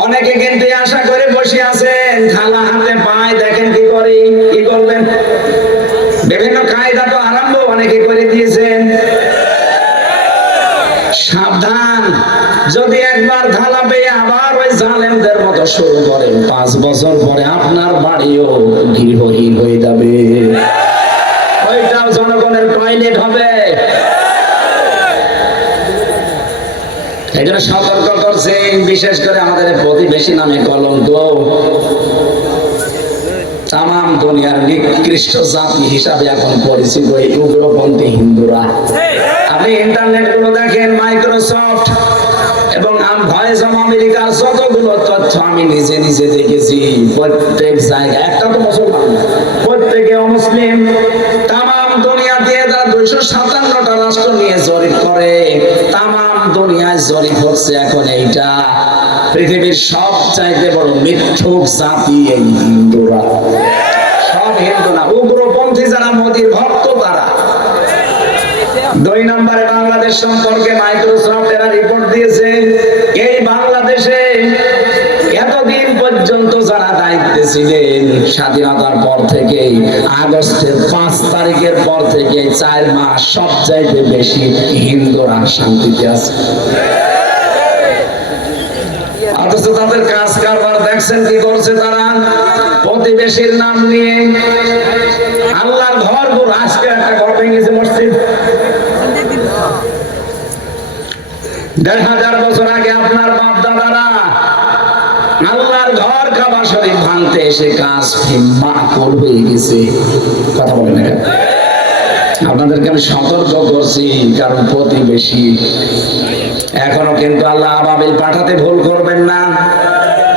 অনেকে কিন্তু আশা করে বসে আছেন, খালা হাতে পায় দেখেন কি করি, কি করবেন। বিভিন্ন কায়দা তো আরম্ভ অনেকে করে দিয়েছেন। সাবধান, যদি একবার ঢালা পেয়ে আবার ওই জালেমদের মতো শুরু করেন, 5 বছর পরে আপনার বাড়িও গৃহহীন হয়ে যাবে, ওইটাও জনগণের টয়লেট হবে। এই জন্য সতর্ক করছেন, বিশেষ করে আমাদের প্রতিবেশী নামে কলঙ্ক। তামাম দুনিয়ার নিকৃষ্ট জাতি হিসাবে এখন পরিচিত এই উগ্রপন্থী হিন্দুরা। আপনি ইন্টারনেট গুলো দেখেন, মাইক্রোসফট এবং ভয়েস অফ আমেরিকার যতগুলো তথ্য আমি নিজে নিজে দেখেছি, প্রত্যেক জায়গায় একটা তো মুসলমান, প্রত্যেকে অমুসলিম। তামাম দুনিয়া দিয়ে 257টা রাষ্ট্র নিয়ে জরিপ করে, তামাম দুনিয়ায় জরিপ হচ্ছে এখন এইটা পৃথিবীর সবচাইতে বড় মিথ্যুক জাতি এই হিন্দুরা। সব হিন্দু না, উগ্রপন্থী যারা মোদির ভক্ত তারা। 2 নম্বরে বাংলাদেশ সম্পর্কে মাইক্রোসফট এরা রিপোর্ট দিয়েছে, এই বাংলাদেশে এতদিন পর্যন্ত যারা দায়িত্বে ছিলেন স্বাধীনতার পর থেকে আগস্টের 5 তারিখের পর থেকে 4 মাস সবচাইতে বেশি হিন্দুরা শান্তিতে আছে। অথচ তাদের কাজ কারবার দেখছেন কি করছে তারা? প্রতিবেশীর নাম নিয়ে আল্লাহর ঘর গুলো, আজকে একটা ঘর ভেঙেছে মসজিদ। 1000 বছর আগে আপনার বাপ দাদারা আল্লাহর ঘর কাবা শরীফ ভাঙতে এসে কাজ মাকুল হয়ে গেছে। কথা বলেন না, আপনাদেরকে আমি সতর্ক করছি, কারণ প্রতিবেশী এখনো কিন্তু আল্লাহ আবাবিল পাঠাতে ভুল করবেন না।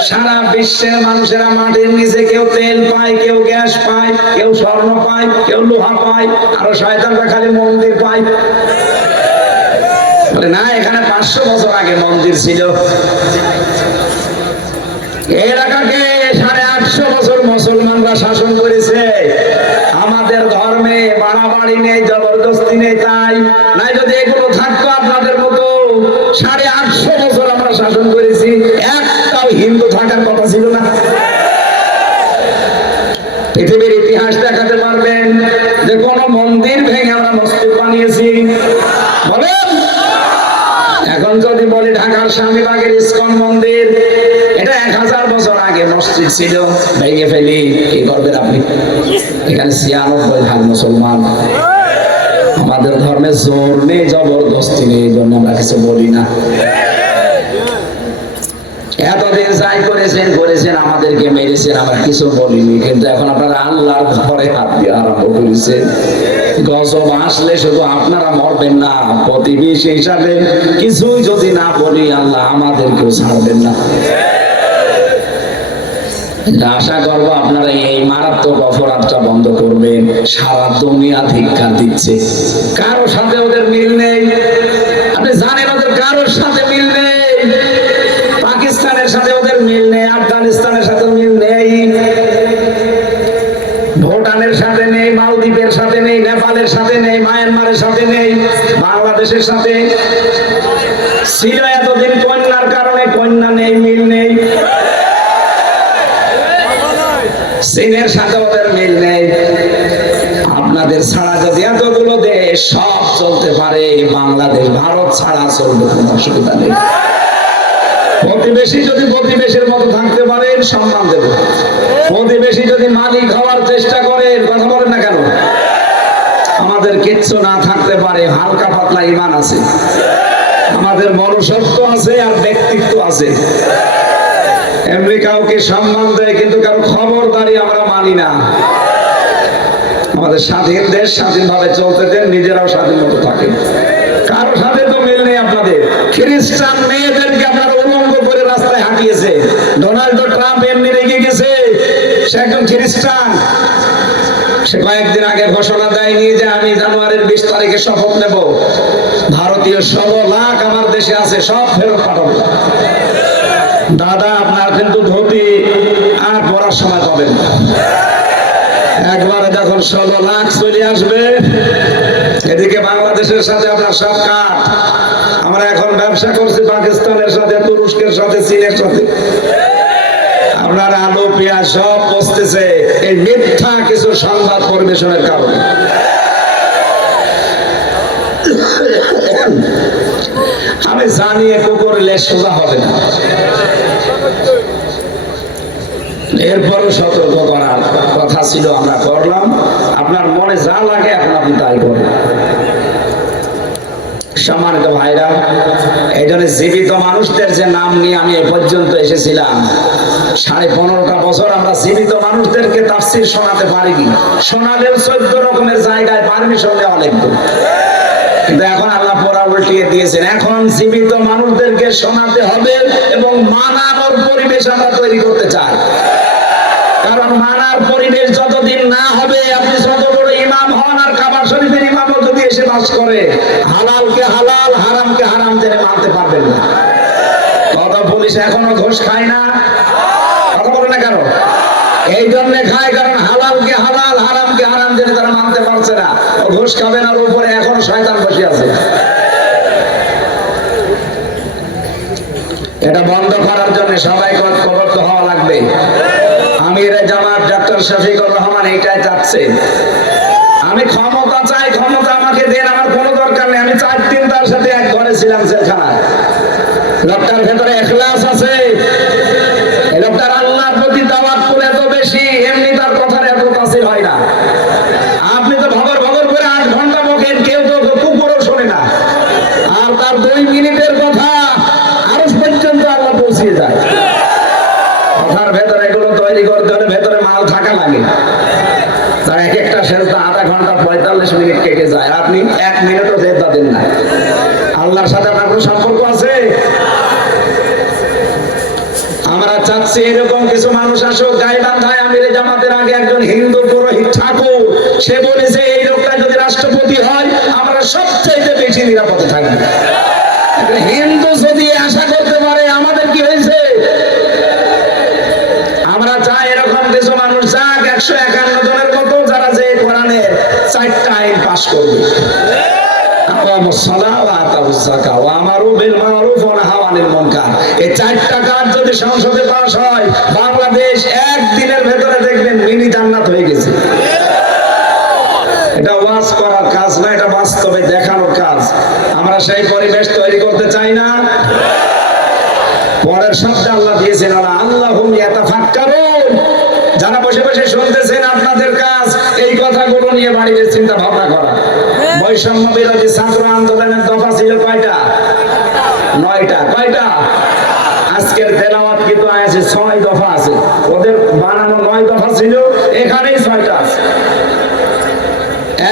সারা বিশ্বের মানুষেরা মাটির নিচে কেউ তেল পায়, কেউ গ্যাস পায়, কেউ স্বর্ণ পায়, কেউ লোহা পায়, আরো শয়তানরা খালি মন্দির পায়। বলে না, এখানে 500 বছর আগে মন্দির ছিল। এই এলাকাকে 850 বছর মুসলমানরা শাসন করেছে। আমাদের ধর্মে বাড়াবাড়ি নেই, জবরদস্তি নেই। তাই নাই যদি এগুলো থাকতো আপনাদের মতো 850 বছর আমরা শাসন করেছি, একটাও হিন্দু থাকার কথা ছিল না। পৃথিবীর ইতিহাস দেখাতে পারবেন যে কোন মন্দির ভেঙে আমরা মসজিদ বানিয়েছি? বলেন। এখন যদি বলি ঢাকার স্বামীবাগের ইসকন মন্দির, এটা 1000 বছর আগে মসজিদ ছিল, ভেঙে ফেলি, কি করবেন আপনি? এখানে 96% মুসলমান। আমাদের ধর্মে জোর নেই, জবরদস্তি নেই, এই জন্য আমরা কিছু বলি না। এতদিন যাই করেছেন আমাদেরকে মেরেছেন, আমরা কিছু বলিনি, কিন্তু এখন আপনারা আল্লাহর ঘরে হাত দিয়ে আরম্ভ করেছেন। গজব আসলে শুধু আপনারা মরবেন না, প্রতিবেশী হিসাবে কিছুই যদি না বলি আল্লাহ আমাদেরকেও ছাড়বেন না। আশা করবো আপনারা এই মারাত্মক অপরাধটা বন্ধ করবেন। সারা দুনিয়া ধিক্কার দিচ্ছে, কারো সাথে ওদের মিল নেই। আপনি জানেন ওদের কারোর সাথে মিল নেই। পাকিস্তানের সাথে ওদের মিল নেই, আফগানিস্তানের সাথে মিল নেই, ভুটানের সাথে নেই, মালদ্বীপের সাথে নেই, নেপালের সাথে নেই, মায়ানমারের সাথে নেই, বাংলাদেশের সাথে ছিল এতদিন কন্যার কারণে, কন্যা নেই, মিল নেই। চীনের সাথে ওদের মিল নেই। আপনাদের ছাড়া যদি এতগুলো দেশ সব চলতে পারে, বাংলাদেশ ভারত ছাড়া চলবে, কোনো অসুবিধা নেই। প্রতিবেশী যদি প্রতিবেশীর মতো থাকতে পারেন, সম্মান দেব। প্রতিবেশী যদি মালিক হওয়ার চেষ্টা করেন, কথা বলেন না কেন? আমাদের কিচ্ছু না থাকতে পারে, হালকা পাতলা ঈমান আছে, আমাদের মনুষ্যত্ব আছে আর ব্যক্তিত্ব আছে। এমনি কাউকে সম্মান দেয়, কিন্তু কারো খবরদারি আমরা মানি না। আমাদের স্বাধীন দেশ, স্বাধীনভাবে চলতে দেন, নিজেরাও স্বাধীন মতো থাকেন। কারো সাথে তো মিল নেই আপনাদের। খ্রিস্টান মেয়েদেরকে আপনারা উলঙ্গ করে রাস্তায় হাঁটিয়েছে। ডোনাল্ড ট্রাম্প এমনি রেগে গেছে, সে একজন খ্রিস্টান। সে কয়েকদিন আগে ঘোষণা দেয়নি যে আমি জানুয়ারির 20 তারিখে শপথ নেব, ভারতীয় 16 লাখ আমার দেশে আছে, সব ফেরত পাঠাবো। দাদা, আপনার কিন্তু ধুতি আর পরার সময় পাবেন না। একবারে যখন 16 লাখ চলে আসবে, এদিকে বাংলাদেশের সাথে আপনার সব কাট। আমরা এখন ব্যবসা করছি পাকিস্তানের সাথে, তুরস্কের সাথে, চীনের সাথে। আপনার আলু পেঁয়াজ সব পচতেছে এই মিথ্যা কিছু সংবাদ পরিবেশনের কারণে। আমি জানি কুকুরের লেজ সোজা হবে না, এরপরও সতর্ক করার কথা ছিল, আমরা করলাম। আপনার মনে যা লাগে এখন আপনি তাই করেন। সম্মানিত ভাইরা, এই জন্য জীবিত মানুষদের যে নাম নিয়ে আমি এ পর্যন্ত এসেছিলাম, 15.5টা বছর আমরা জীবিত মানুষদেরকে তাফসীর শোনাতে পারিনি। শোনালেও 14 রকমের জায়গায় পারমিশন দেওয়া লাগতো, কিন্তু এখন আল্লাহ পড়া উল্টিয়ে দিয়েছেন। এখন জীবিত মানুষদেরকে শোনাতে হবে এবং মানানোর পরিবেশ আমরা তৈরি করতে চাই। কারণ মানার পরিবেশ যতদিন না হবে, আপনি যত বড় ইমাম হন আর কাবা শরীফের ইমামও যদি এসে বাস করে, হালালকে হালাল, হারামকে হারাম জেনে মানতে পারবেন না। কথা বলি অফিসে এখনো ঘুষ খায় না? কথা বলে না কেন? এই জন্য খায় কারণ হালালকে হালাল, হারামকে হারাম জেনে তারা মানতে পারছে না। ঘুষ খাবে না, ওর উপরে এখন শয়তান বসে আছে। এটা বন্ধ করার জন্য সবাই ঐক্যবদ্ধ হওয়া লাগবে। আমির জামাত ডক্টর শফিকুর রহমান এইটাই চাচ্ছে। আমি ক্ষমতা চাই, ক্ষমতা আমাকে দেন, আমার কোনো দরকার নেই। আমি 4 দিন তার সাথে এক ঘরে ছিলাম জেলখানায়। লোকটার ভেতরে ইখলাস আছে, এই লোকটার আল্লাহর প্রতি তাওয়াক্কুল এত বেশি, এমনি তার কথার এত তাসির হয় না। আপনি তো ভগর ভগর করে 8 ঘন্টা বকেন, কেউ তো কুকুরও শোনে না। আর তার 2 মিনিটের কথা আরশ পর্যন্ত আল্লাহ পৌঁছিয়ে যায়। কথার ভেতরে এগুলো তৈরি করতে হলে ভেতরে মাল থাকা লাগে। তার এক একটা সেজদা আধা ঘন্টা 45 মিনিট কেটে যায়, আপনি 1 মিনিটও সেজদা দেন না। আল্লাহর সাথে আপনার কোনো সম্পর্ক আছে? আমরা চাচ্ছি এরকম কিছু মানুষ আসুক। গাইবান্ধায় আমির জামাতের আগে একজন হিন্দু পুরোহিত ঠাকুর, সে বলেছে এই লোকটা যদি রাষ্ট্রপতি হয় আমরা সবচেয়ে বেশি নিরাপদে থাকবো। হিন্দু যদি আশা করতে পারে, আমাদের কি হয়েছে? আমরা চাই এরকম কিছু মানুষ যাক 151 জনের মতো, যারা যে কোরআনের 4টা আইন পাশ করবে। এই 4টা কাজ যদি সংসদে পাস হয়, বাংলাদেশ একদিনের ভেতরে দেখবেন মিনি জান্নাত হয়ে গেছে। এটা ওয়াজ করার কাজ না, এটা বাস্তবে দেখানোর কাজ। আমরা সেই পরিবেশ তৈরি করতে চাই না। পরের শব্দে আল্লাহ দিয়েছেন আল্লাহুম ইয়াতাফাক্কারুন। যারা বসে বসে শুনতেছেন, আপনাদের কাজ এই কথাগুলো নিয়ে বাড়িতে চিন্তা ভাবনা করা। বৈষম্য বিরোধী ছাত্র আন্দোলনের দফা ছিল কয়টা? 9টা। কয়টা? আজকের তেলাওয়াত কিন্তু আছে 6 দফা আছে। ওদের বানানো 9 দফা ছিল, এখানেই 6টা আছে।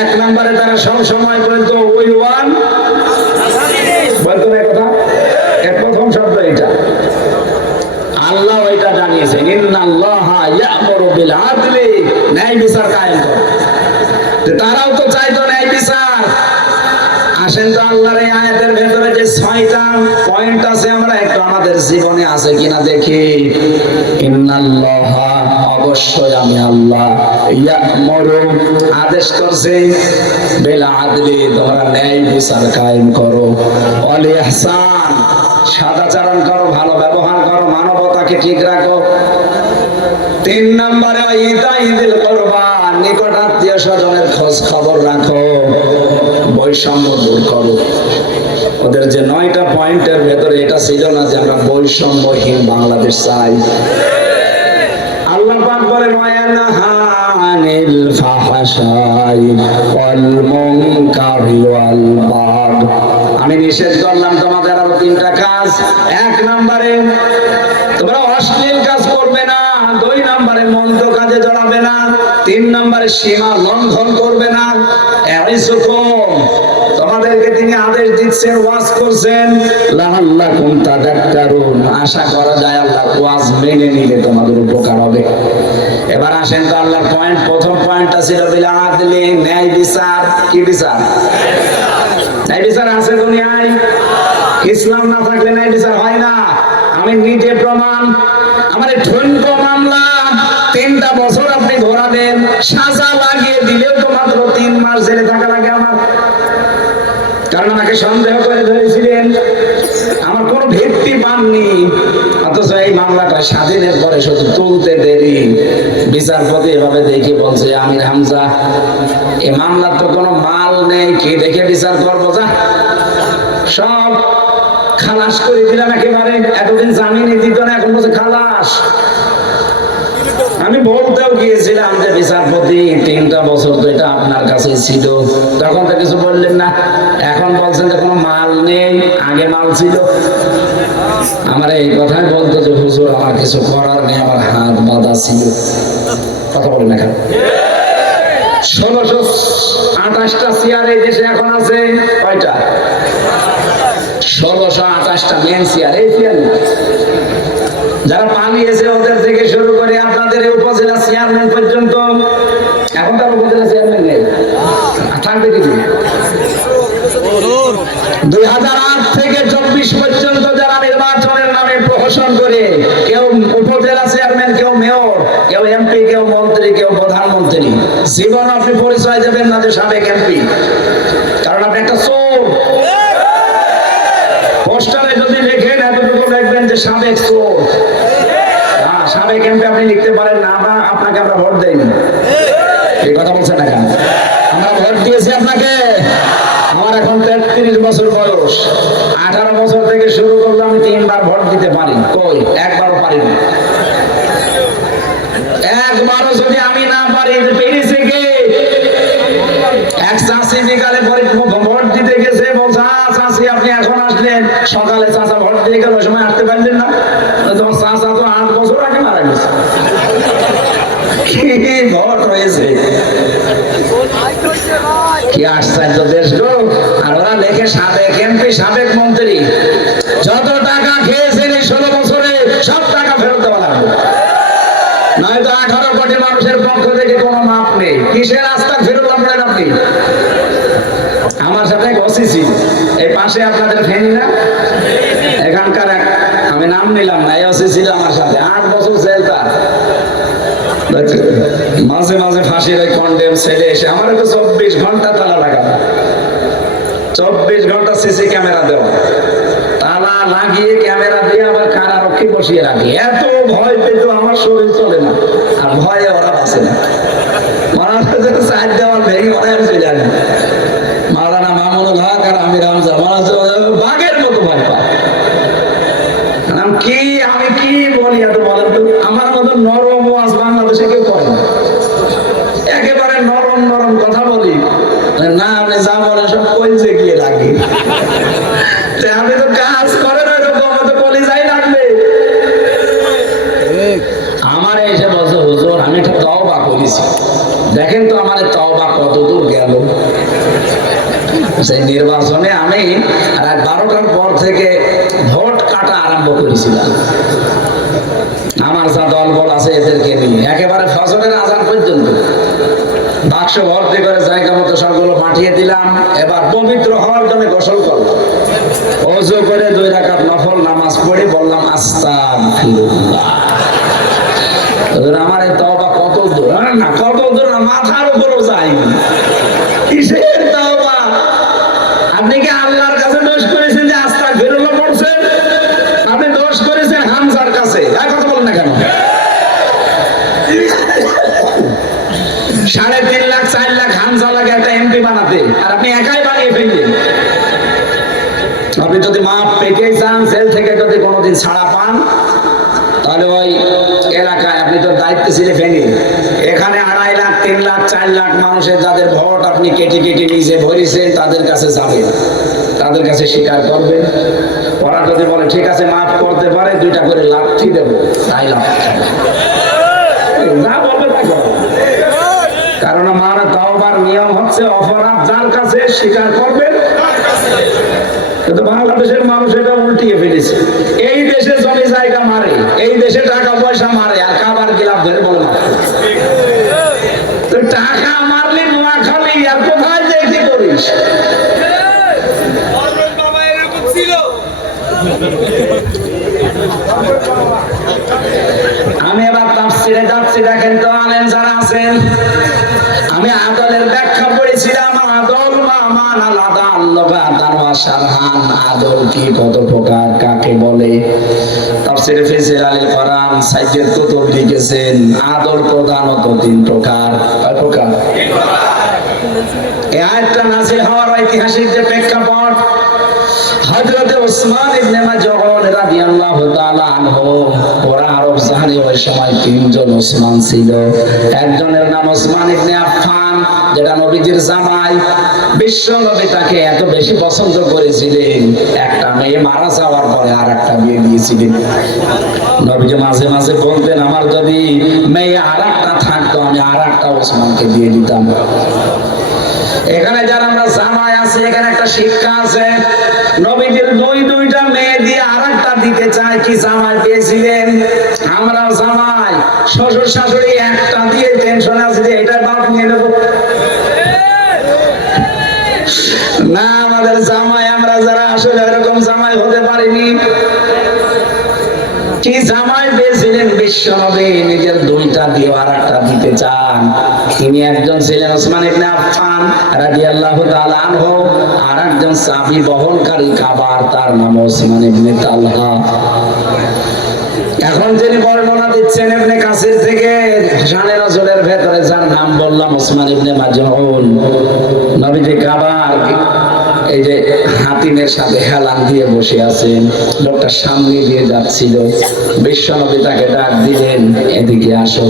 1 নম্বরে তারা সব সময় বলতো ওই ওয়ান, বলতো না কথা? এর প্রথম শব্দ এটা। আল্লাহ ওইটা জানিয়েছেন, ইন্নাল্লাহা ইয়া'মুরু বিল আদলি, ন্যায় বিচার কায়েম করো। তারাও তো চাইতো ন্যায় বিচার। আসেন তো আল্লাহর এই আয়াতের ভেতরে যে 6টা পয়েন্ট আছে, আমরা একটু আমাদের জীবনে আছে কিনা দেখি। ইন্নাল্লাহা, অবশ্যই আমি আল্লাহ, ইয়া'মুরু, আদেশ করছে, বিল আদলি, তোমরা ন্যায় বিচার কায়েম করো, ওয়াল ইহসান, সদাচরণ করো, ভালো ব্যবহার করো, মানবতাকে ঠিক রাখো। 3 নম্বরে ইতাইযিল কুরবা, নিকট আত্মীয় স্বজনের খোঁজ খবর রাখো, বৈষম্য দূর করো। ওদের যে 9টা পয়েন্টের ভেতরে এটা ছিল না যে আমরা বৈষম্যহীন বাংলাদেশ চাই। আল্লাহ পাক বলেন ওয়ায়ানহা আনিল ফাহশাই ওয়াল মুনকারি ওয়াল বাগ, আমি নিষেধ করলাম তোমাদের আরো 3টা কাজ। 1 নম্বরে তোমরা অশ্লীল কাজ করবে না, 2 নম্বরে মন্দ কাজে জড়াবে না, 3 নম্বরে সীমা লঙ্ঘন করবে না। তোমাদেরকে তিনি আদেশ দিচ্ছেন, ওয়াজ করছেন, লাআল্লাকুম তাযাক্কারুন, আশা করা যায় আল্লাহ ওয়াজ মেনে নিলে তোমাদের উপকার হবে। এবার আসেন তো আল্লাহর পয়েন্ট। প্রথম পয়েন্টটা ছিল বিল আদলি, ন্যায় বিচার। কি বিচার? ন্যায় বিচার আছে দুনিয়ায়? ইসলাম না থাকলে ন্যায় বিচার হয় না। আমি নিজে প্রমাণ। আমার এই ঠুনকো মামলা 3টা বছর আপনি ধরা দেন, সাজা লাগিয়ে দিলেও তো মাত্র 3 মাস জেলে থাকা লাগে আমার। কারণ আমাকে সন্দেহ করে ধরেছিলেন, আমার কোনো ভিত্তি পাননি। অথচ এই মামলাটা স্বাধীনের পরে শুধু তুলতে দেরি। বিচারপতি এভাবে দেখে বলছে, আমির হামজা, এই মামলার তো কোনো মাল নেই, কি দেখে বিচার করবো? যা, সব খালাস করে দিলাম একেবারে। এতদিন জামিনে দিত না, এখন বলছে খালাস। আমি বলতেও গিয়েছিলাম যে বিচারপতি 3টা বছর তো এটা আপনার কাছে ছিল, তখন তো কিছু বললেন না। এখন বলছেন যে কোনো মাল নেই, আগে মাল ছিল। আমার এই কথাই বলতো যে হুজুর আমার কিছু করার নেই, আমার হাত বাঁধা ছিল। কথা বলেন না কেন? 1628টা চেয়ার এই দেশে এখন আছে কয়টা? 1628টা মেন চেয়ার। এই চেয়ার যারা পালিয়েছে ওদের থেকে শুরু করে আপনাদের উপজেলা চেয়ারম্যান পর্যন্ত, এখন তো উপজেলা চেয়ারম্যান নেই, থাকবে কিছু। 2008 থেকে 24 পর্যন্ত যারা নির্বাচনের নামে প্রহসন জীবন আপনি পরিচয় দেবেন না যে সাবেক এমপি, কারণ আপনি একটা চোর। পোস্টারে যদি লেখেন এতটুকু দেখবেন যে সাবেক চোর। সাবেক এমপি আপনি লিখতে পারেন না, বা আপনাকে আমরা ভোট দেইনি। এই কথা বলছেন না কেন? আমরা ভোট দিয়েছি আপনাকে। আমার এখন 33 বছর বয়স। 18 বছর থেকে শুরু করলে আমি 3 বার ভোট দিতে পারি, কই একবারও পারিনি। একবারও যদি আমি না পারি, পেরেছে কে? এক চাষি বিকালে ভোট দিতে গেছে, বলছে চাষি আপনি এখন আসলেন, সকালে চাষা ভোট দিয়ে গেল, ওই সময় আসতে পারলেন না? তোমার চাষা তো 8 বছর আগে মারা গেছে। কি ভোট হয়েছে, কি আশ্চর্য দেশ গো। আর ওরা লেখে সাবেক এমপি, সাবেক মন্ত্রী। যত টাকা খেয়েছেন এই 16 বছরে সব টাকা ফেরত দেওয়া লাগবে, নয়তো 18 কোটি মানুষের পক্ষ থেকে কোনো মাপ নেই। কিসের রাস্তা ফেরত আপনার? আপনি আমার সাথে ওসিসি এই পাশে আপনাদের ফেনি না, এখানকার আমি নাম নিলাম না, এই ওসি ছিল আমার সাথে, 8 বছর জেল তার। মাঝে মাঝে ফাঁসির ওই কন্ডেম ছেলে এসে আমার তো 24 ঘন্টা তালা লাগানো, 24 ঘন্টা সিসি ক্যামেরা দেওয়া, তালা লাগিয়ে ক্যামেরা দিয়ে আবার কারারক্ষী বসিয়ে রাখি। এত ভয় পেত আমার শরীর চলে না, আর ভয়ে ওরা বাঁচে না। সাইড দেওয়ার ভেঙে ওরা চলে আসে। মাওলানা মামুনুল হক আর আমি রামজা বাঘের মতো ভয় পায়। কি আমি কি বলি এত বলেন তো? আমার মতো নরম ওয়াজ বাংলাদেশে কেউ করে না। একেবারে নরম নরম কথা বলি না, আপনি যা বলেন সব কইছে গিয়ে লাগে। আপনি তো কাজ করেন ওইরকম, তো বলি যাই লাগবে। আমার এসে বলছে হুজুর আমি একটা তওবা করেছি, দেখেন তো আমার তওবা কত দূর গেল। সেই নির্বাচনে আমি রাত 12টার পর থেকে ভোট কাটা আরম্ভ করেছিলাম। আমার যা দল বল আছে এদেরকে নিয়ে একেবারে ফজরের আজান পর্যন্ত বাক্স ভর্তি করে জায়গা মতো সবগুলো পাঠিয়ে দিলাম। এবার পবিত্র হওয়ার জন্য গোসল করলাম, ওযু করে 2 রাকাত নফল নামাজ পড়ে বললাম আস্তাগফিরুল্লাহ। আমার এই তওবা কত দূর, না কত দূর না, মাথার উপরও যায়নি। কিসের তওবা? আপনি কি আল্লাহর কাছে দোষ করেছেন যে আস্তাগফিরুল্লাহ পড়ছেন? আপনি দোষ করেছেন হামজার কাছে। এই কথা বলেন না কেন? 3.5 লাখ 4 লাখ হামজা লাগে একটা এমপি বানাতে, আর আপনি একাই বানিয়ে ফেললেন। আপনি যদি মাপ পেতে চান, জেল থেকে যদি কোনোদিন ছাড়া পান, তাহলে ওই এলাকায় আপনি তো দায়িত্ব ছিলেন ফেনি, এখানে 2.5 লাখ 3 লাখ 4 লাখ মানুষের যাদের ভোট আপনি কেটে কেটে নিজে ভরেছেন, তাদের কাছে যাবেন, তাদের কাছে স্বীকার করবেন। ওরা যদি বলে ঠিক আছে মাফ করতে পারে, 2টা করে লাঠি দেবো, তাই লাভ যা বলবে তাই করবে। কারণ আমার তওবার নিয়ম হচ্ছে অপরাধ যার কাছে স্বীকার করবেন। কিন্তু বাংলাদেশের মানুষ এটা উল্টিয়ে ফেলেছে। এই দেশে জমি জায়গা মারে, এই দেশে টাকা পয়সা মারে, আর কাবার গিলাফ ধরে বলে না। তো টাকা মারলে নোয়াখালী, আর কোথায় যে কি করিস? আমি এবার তাফসিরে যাচ্ছি, দেখেন তো আলেম যারা আছেন, আমি আদলের ব্যাখ্যা পড়েছিলাম। আদল মান আলাদা আল্লাহ ওয়া শারহান, আদল কি, কত প্রকার, কাকে বলে? তাফসিরে ফিসির আলিল কোরআন সাইয়েদ কুতুব লিখেছেন আদল প্রধানত 3 প্রকার। কয় প্রকার? এই আয়াতটা নাযিল হওয়ার ঐতিহাসিক যে প্রেক্ষাপট, হযরত ওসমান ইবনে মাজউন রাদিয়াল্লাহু তাআলা আনহু, ওরা আরব জাহানে ওই সময় 3 জন ওসমান ছিল। একজনের নাম ওসমান ইবনে আফফান, যেটা নবীজির জামাই। বিশ্ব নবী তাকে এত বেশি পছন্দ করেছিলেন, একটা মেয়ে মারা যাওয়ার পরে আরেকটা বিয়ে দিয়েছিলেন। নবীজি মাঝে মাঝে বলতেন আমার যদি মেয়ে আরেকটা থাকতো আমি আরেকটা ওসমানকে দিয়ে দিতাম। এখানে যারা আমরা জামাই আছে, এখানে একটা শিক্ষা আছে। নবীজির 2টা মেয়ে দিয়ে আরেকটা দিতে চায়, কি জামাই পেয়েছিলেন? আমরা জামাই, শ্বশুর শাশুড়ি একটা দিয়ে টেনশন আছে যে এটা বাপ নিয়ে নেব না। আমাদের জামাই, আমরা যারা আসলে এরকম জামাই হতে পারিনি। কি জামাই পেয়েছিলেন? বিশ্বনবী নিজের দুইটা দিয়ে আর একটা দিতে চান। তিনি একজন ছিলেন ওসমান ইবনে আফফান রাদিয়াল্লাহু তাআলা আনহু, আর একজন চাবি বহনকারী কাবার, তার নাম ওসমান ইবনে তালহা। এখন যিনি বর্ণনা দিচ্ছেন ইবনে কাসির থেকে, শানে রাসূলের ভেতরে যার নাম বললাম ওসমান ইবনে মাজউন, নবীজি কাবার এই যে হাতিমের সাথে হেলান দিয়ে বসে আছেন, লোকটা সামনে দিয়ে যাচ্ছিল, বিশ্বনবী তাকে ডাক দিলেন, এদিকে আসো।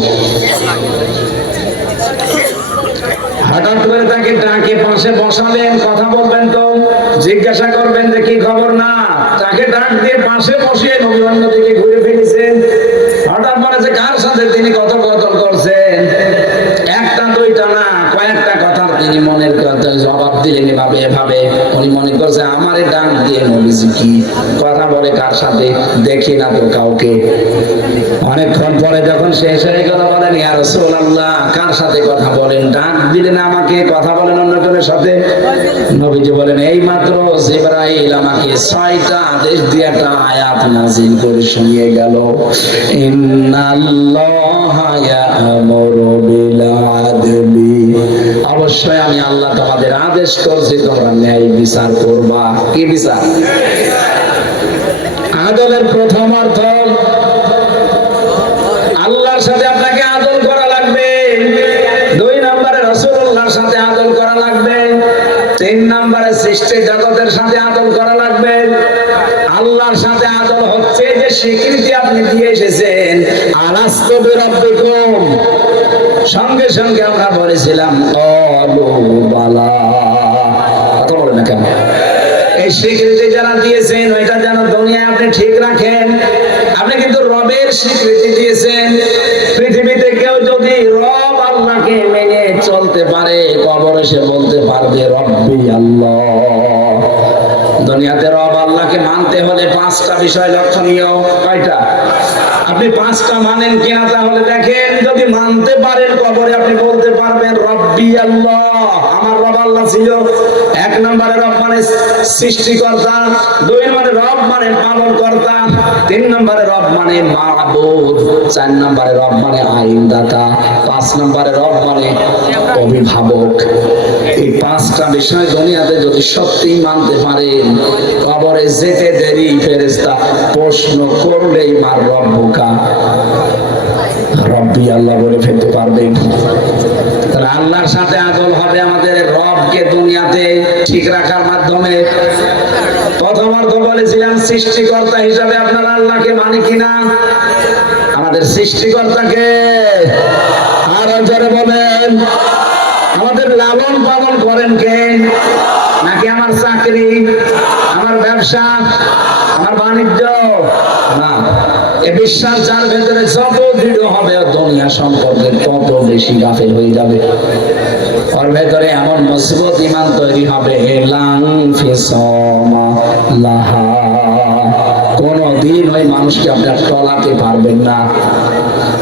হঠাৎ করে তাকে ডাকে পাশে বসালেন, কথা বলবেন তো, জিজ্ঞাসা করবেন যে কি খবর, না তাকে ডাক দিয়ে পাশে বসিয়ে নবী অন্যদিকে ঘুরে ফিরেছেন। হঠাৎ মনে হচ্ছে কার সাথে তিনি কথোপকথন করছেন, একটা দুইটা না, কয়েকটা কথা তিনি মনের কথা জবাব দিলেন এভাবে এভাবে। উনি মনে করছে আমারে ডাক দিয়ে নবীজি কি কথা বলে, কার সাথে, দেখি না তো কাউকে। অনেকক্ষণ পরে যখন শেষ হয়ে গেল, বলেন ইয়া রাসূলুল্লাহ, কার সাথে কথা বলেন, ডাক দিলেন আমাকে, কথা বলেন অন্য জনের সাথে। নবীজি বলেন এই মাত্র জিবরাইল আমাকে 6টা আদেশ দিয়ে একটা আয়াত নাযিল করে শুনিয়ে গেল, ইন্নাল্লাহা ইয়া'মুরু বিল আদলি, অবশ্যই আমি আল্লাহ তোমাদের আদেশ করছি তোমরা ন্যায় বিচার করবা। কি বিচার? আদলের প্রথম অর্থ আল্লাহর সাথে আপনাকে আদল করা লাগবে, 2 নম্বরে রাসূলুল্লাহর সাথে আদল করা লাগবে, 3 নম্বরে সৃষ্টি জগতের সাথে আদল করা লাগবে। আল্লাহর সাথে আদল হচ্ছে যে স্বীকৃতি আপনি দিয়ে এসেছেন, আলাস্তু বিরাব্বিকুম, সঙ্গে সঙ্গে আমরা বলেছিলাম ক্বালু বালা, কথা বলেন না কেন? এই স্বীকৃতি যারা দিয়েছেন ওইটা যেন দুনিয়ায় আপনি ঠিক রাখেন। আপনি কিন্তু রবের স্বীকৃতি দিয়েছেন। পৃথিবীতে কেউ যদি রব আল্লাহকে মেনে চলতে পারে, কবরে সে বলতে পারবে রব্বি আল্লাহ। দুনিয়াতে রব আল্লাহকে মানতে হলে 5টা বিষয় লক্ষণীয়। কয়টা? আপনি 5টা মানেন কিনা তাহলে দেখেন, যদি মানতে পারেন কবরে আপনি বলতে পারবেন রব্বি আল্লাহ, আমার রব আল্লাহ ছিল। 1 নম্বরে রব মানে সৃষ্টিকর্তা, 2 নম্বরে রব মানে পালনকর্তা, 3 নম্বরে রব মানে মাবুদ, 4 নম্বরে রব মানে আইনদাতা, 5 নম্বরে রব মানে অভিভাবক। এই 5টা বিষয় দুনিয়াতে যদি সত্যি মানতে পারেন, কবরে যেতে দেরি ফেরেশতা প্রশ্ন করলেই মার রব্বুকা, রব্বি আল্লাহ বলে ফেলতে পারবেন। তাহলে আল্লাহর সাথে আদল হবে আমাদের রবকে দুনিয়াতে ঠিক রাখার মাধ্যমে। প্রথম অর্থ বলেছিলাম সৃষ্টিকর্তা হিসাবে আপনারা আল্লাহকে মানে কিনা? আমাদের সৃষ্টিকর্তাকে আরো জোরে বলেন। আমাদের লালন পালন করেন কে? নাকি আমার চাকরি, আমার ব্যবসা, আমার বাণিজ্য? না, এ বিশ্বাস যার ভেতরে যত দৃঢ় হবে দুনিয়া সম্পর্কে তত বেশি গাফেল হয়ে যাবে। ওর ভেতরে এমন মজবুত ঈমান তৈরি হবে, লাং ফিসমা লাহা, কোনদিন ওই মানুষকে আপনার টলাতে পারবেন না।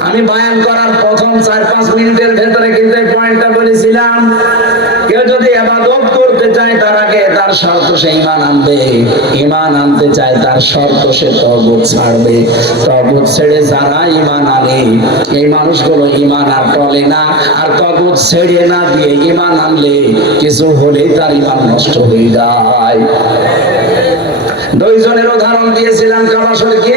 আমি বয়ান করার প্রথম 4-5 মিনিটের ভেতরে কিন্তু এই পয়েন্টটা বলেছিলাম, কেউ যদি ইবাদত করতে চায় তার আগে তার শর্ত সে ঈমান আনবে, ঈমান আনতে চায় তার শর্ত সে তাগুত ছাড়বে। তাগুত ছেড়ে যারা ঈমান আনে এই মানুষগুলো ঈমান আর টলে না, আর তাগুত ছেড়ে না দিয়ে ঈমান আনলে কিছু হলেই তার ঈমান নষ্ট হয়ে যায়। 2 জনের উদাহরণ দিয়েছিলাম, কাবা শরীফে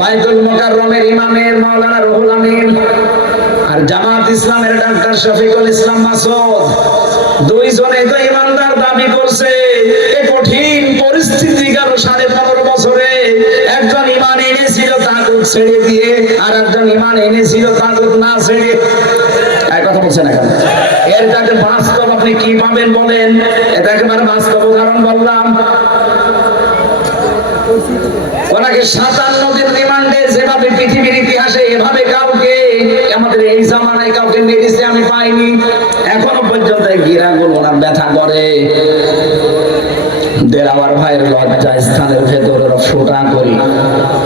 বাইতুল মুকাররমের ইমামের মাওলানা রুহুল আমিন আর জামাত ইসলামের ডাক্তার শফিকুল ইসলাম মাসুদ। 2 জনেই তো ইমানদার দাবি করছে। এই কঠিন পরিস্থিতি গেল 15.5 বছরে, একজন ঈমান এনেছিল তাগুত ছেড়ে দিয়ে, আর একজন ঈমান এনেছিল তাগুত না ছেড়ে। এই কথা বলছেন না কেন? এর কাছে বাস্তব আপনি কি পাবেন বলেন? এটা একেবারে বাস্তব উদাহরণ বললাম। ওনাকে 57 দিন রিমান্ডে, যেভাবে পৃথিবীর ইতিহাসে এভাবে কাউকে আমাদের এই জামানায় কাউকে মেরেছে আমি পাইনি। এখনো পর্যন্ত গিরাগুলো ওনার ব্যথা করে। দেরাওয়ার ভাইয়ের লজ্জা স্থানের ভেতরে ফোটা করে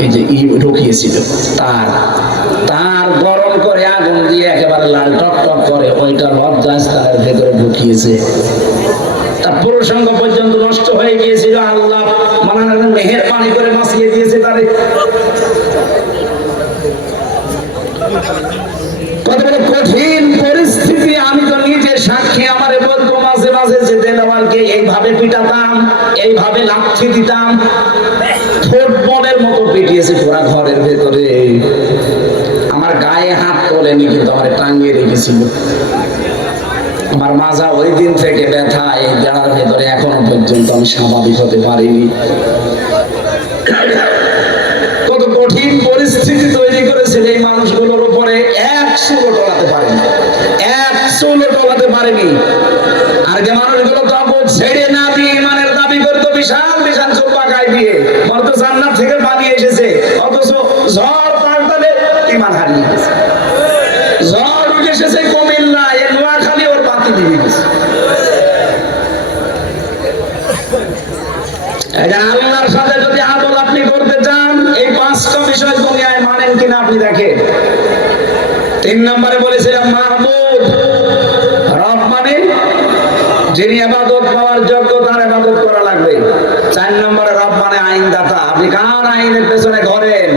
এই যে ঢুকিয়েছিল, তার গরম করে আগুন দিয়ে একেবারে লাল টক টক করে ওইটা লজ্জা স্থানের ভেতরে ঢুকিয়েছে। তার প্রসঙ্গ পর্যন্ত নষ্ট হয়ে গিয়েছিল, আল্লাহ মেহেরবানি করে বাঁচিয়ে দিয়েছে তারে। এইভাবে পিটাতাম, এইভাবে লাথি দিতাম, ফুটবলের মতো পিটিয়েছে পুরা ঘরের ভেতরে। আমার গায়ে হাত তোলেনি, কিন্তু আমার টাঙ্গিয়ে রেখেছিল। আমার মাজা ওই দিন থেকে ব্যথা, এই দেড়ার ভেতরে এখনো পর্যন্ত আমি স্বাভাবিক হতে পারিনি। কত কঠিন পরিস্থিতি তৈরি করেছিল এই মানুষগুলোর উপরে, এক চুলও টলাতে পারেনি, এক চুলও টলাতে পারেনি। আর যে মানুষগুলো তাবুত ছেড়ে না দিয়ে ইমানের দাবি করতো, বিশাল বিশাল চোপা গায়ে দিয়ে, বলতো জান্নাত থেকে পালিয়ে এসেছে, অথচ ঝড় পাল্টালে ইমান হারিয়ে গেছে। ঝড় উঠে এসেছে কুমিল্লা, এ নোয়াখালী, ওর বাতি দিয়ে গেছে। আল্লাহর সাথে যদি আদল আপনি করতে চান, এই 5টা বিষয় দুনিয়ায় মানেন কিনা আপনি দেখেন। 3 নম্বরে বলেছিলাম মাহবুব, রব মানে যিনি ইবাদত পাওয়ার যোগ্য, তার ইবাদত করা লাগবে। 4 নম্বরে রব মানে আইনদাতা, আপনি কার আইনের পেছনে ঘোরেন?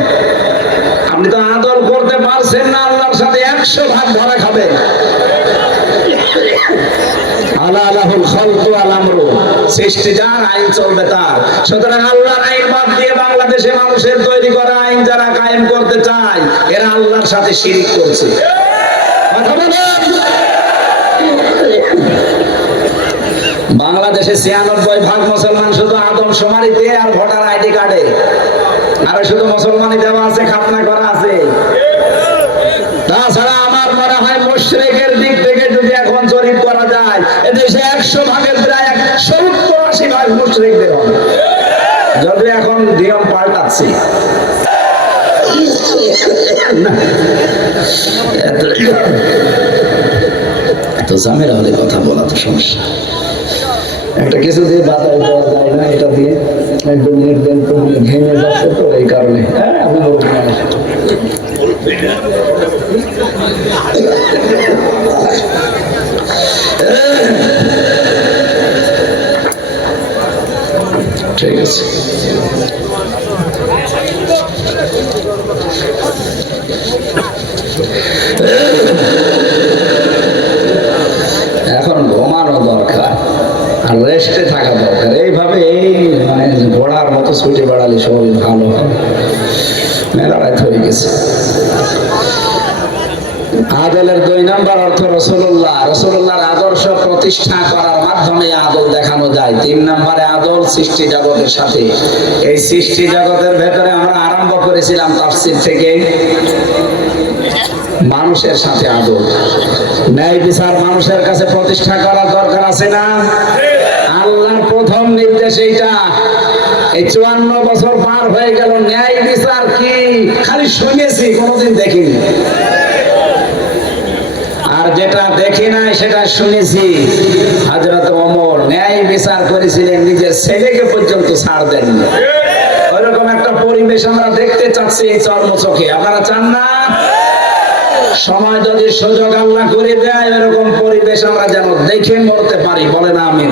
আপনি তো আদল করতে পারছেন না আল্লাহর সাথে, 100 ভাগ ধরা খাবেন। সৃষ্টি যার, আইন চলবে তার। সুতরাং আল্লাহর আইন বাদ দিয়ে বাংলাদেশে মানুষের তৈরি করা আইন যারা কায়েম করতে চায়, এরা আল্লাহর সাথে শিরিক করছে। বাংলাদেশে 96% মুসলমান শুধু আদমশুমারিতে আর ভোটার আইডি কার্ডে, আর শুধু মুসলমানই দেওয়া আছে, খাতনা করা আছে। তাছাড়া আমার মনে হয় মুশরিকের দিক থেকে যদি এখন জরিপ করা যায়, এদেশে 100 ভাগের প্রায় 70-80 ভাগ মুশরিকদের হবে, যদি এখন নিয়ম পাল্টাচ্ছে। এত ঝামেলা হলে কথা বলা তো সমস্যা। একটা কিছু দিয়ে বাতাস দেওয়া যায় না, এটা দিয়ে একদম নির্দেন ভেঙে যাচ্ছে, তো এই কারণে ঠিক আছে। এখন ঘুমানো দরকার আর রেস্টে থাকা দরকার। এইভাবে মানে ঘোড়ার মতো ছুটে বেড়ালে শরীর ভালো হয়। মেলা রাত হয়ে গেছে। আদলের 2 নম্বর অর্থ রাসূলুল্লাহ। রাসূলুল্লাহর আদর্শ প্রতিষ্ঠা করার মাধ্যমে আদল দেখানো যায়। 3 নম্বরে আদল সৃষ্টি জগতের সাথে। এই সৃষ্টি জগতের ভেতরে আমরা আরম্ভ করেছিলাম তাফসীর থেকে, মানুষের সাথে আদল। ন্যায় বিচার মানুষের কাছে প্রতিষ্ঠা করার দরকার আছে না? আল্লাহর প্রথম নির্দেশ এইটা। এই 54 বছর পার হয়ে গেল, ন্যায় বিচার কি খালি শুনেছি, কোনোদিন দেখিনি। আর যেটা দেখি নাই সেটা শুনেছি। হযরত ওমর ন্যায় বিচার করেছিলেন, নিজের ছেলেকে পর্যন্ত ছাড় দেননি। ওইরকম একটা পরিবেশ আমরা দেখতে চাচ্ছি এই চর্মচোখে। আপনারা চান না? সময় যদি সুযোগ আল্লাহ করে দেয়, এরকম পরিবেশ আমরা যেন দেখে মরতে পারি। বলেন আমিন।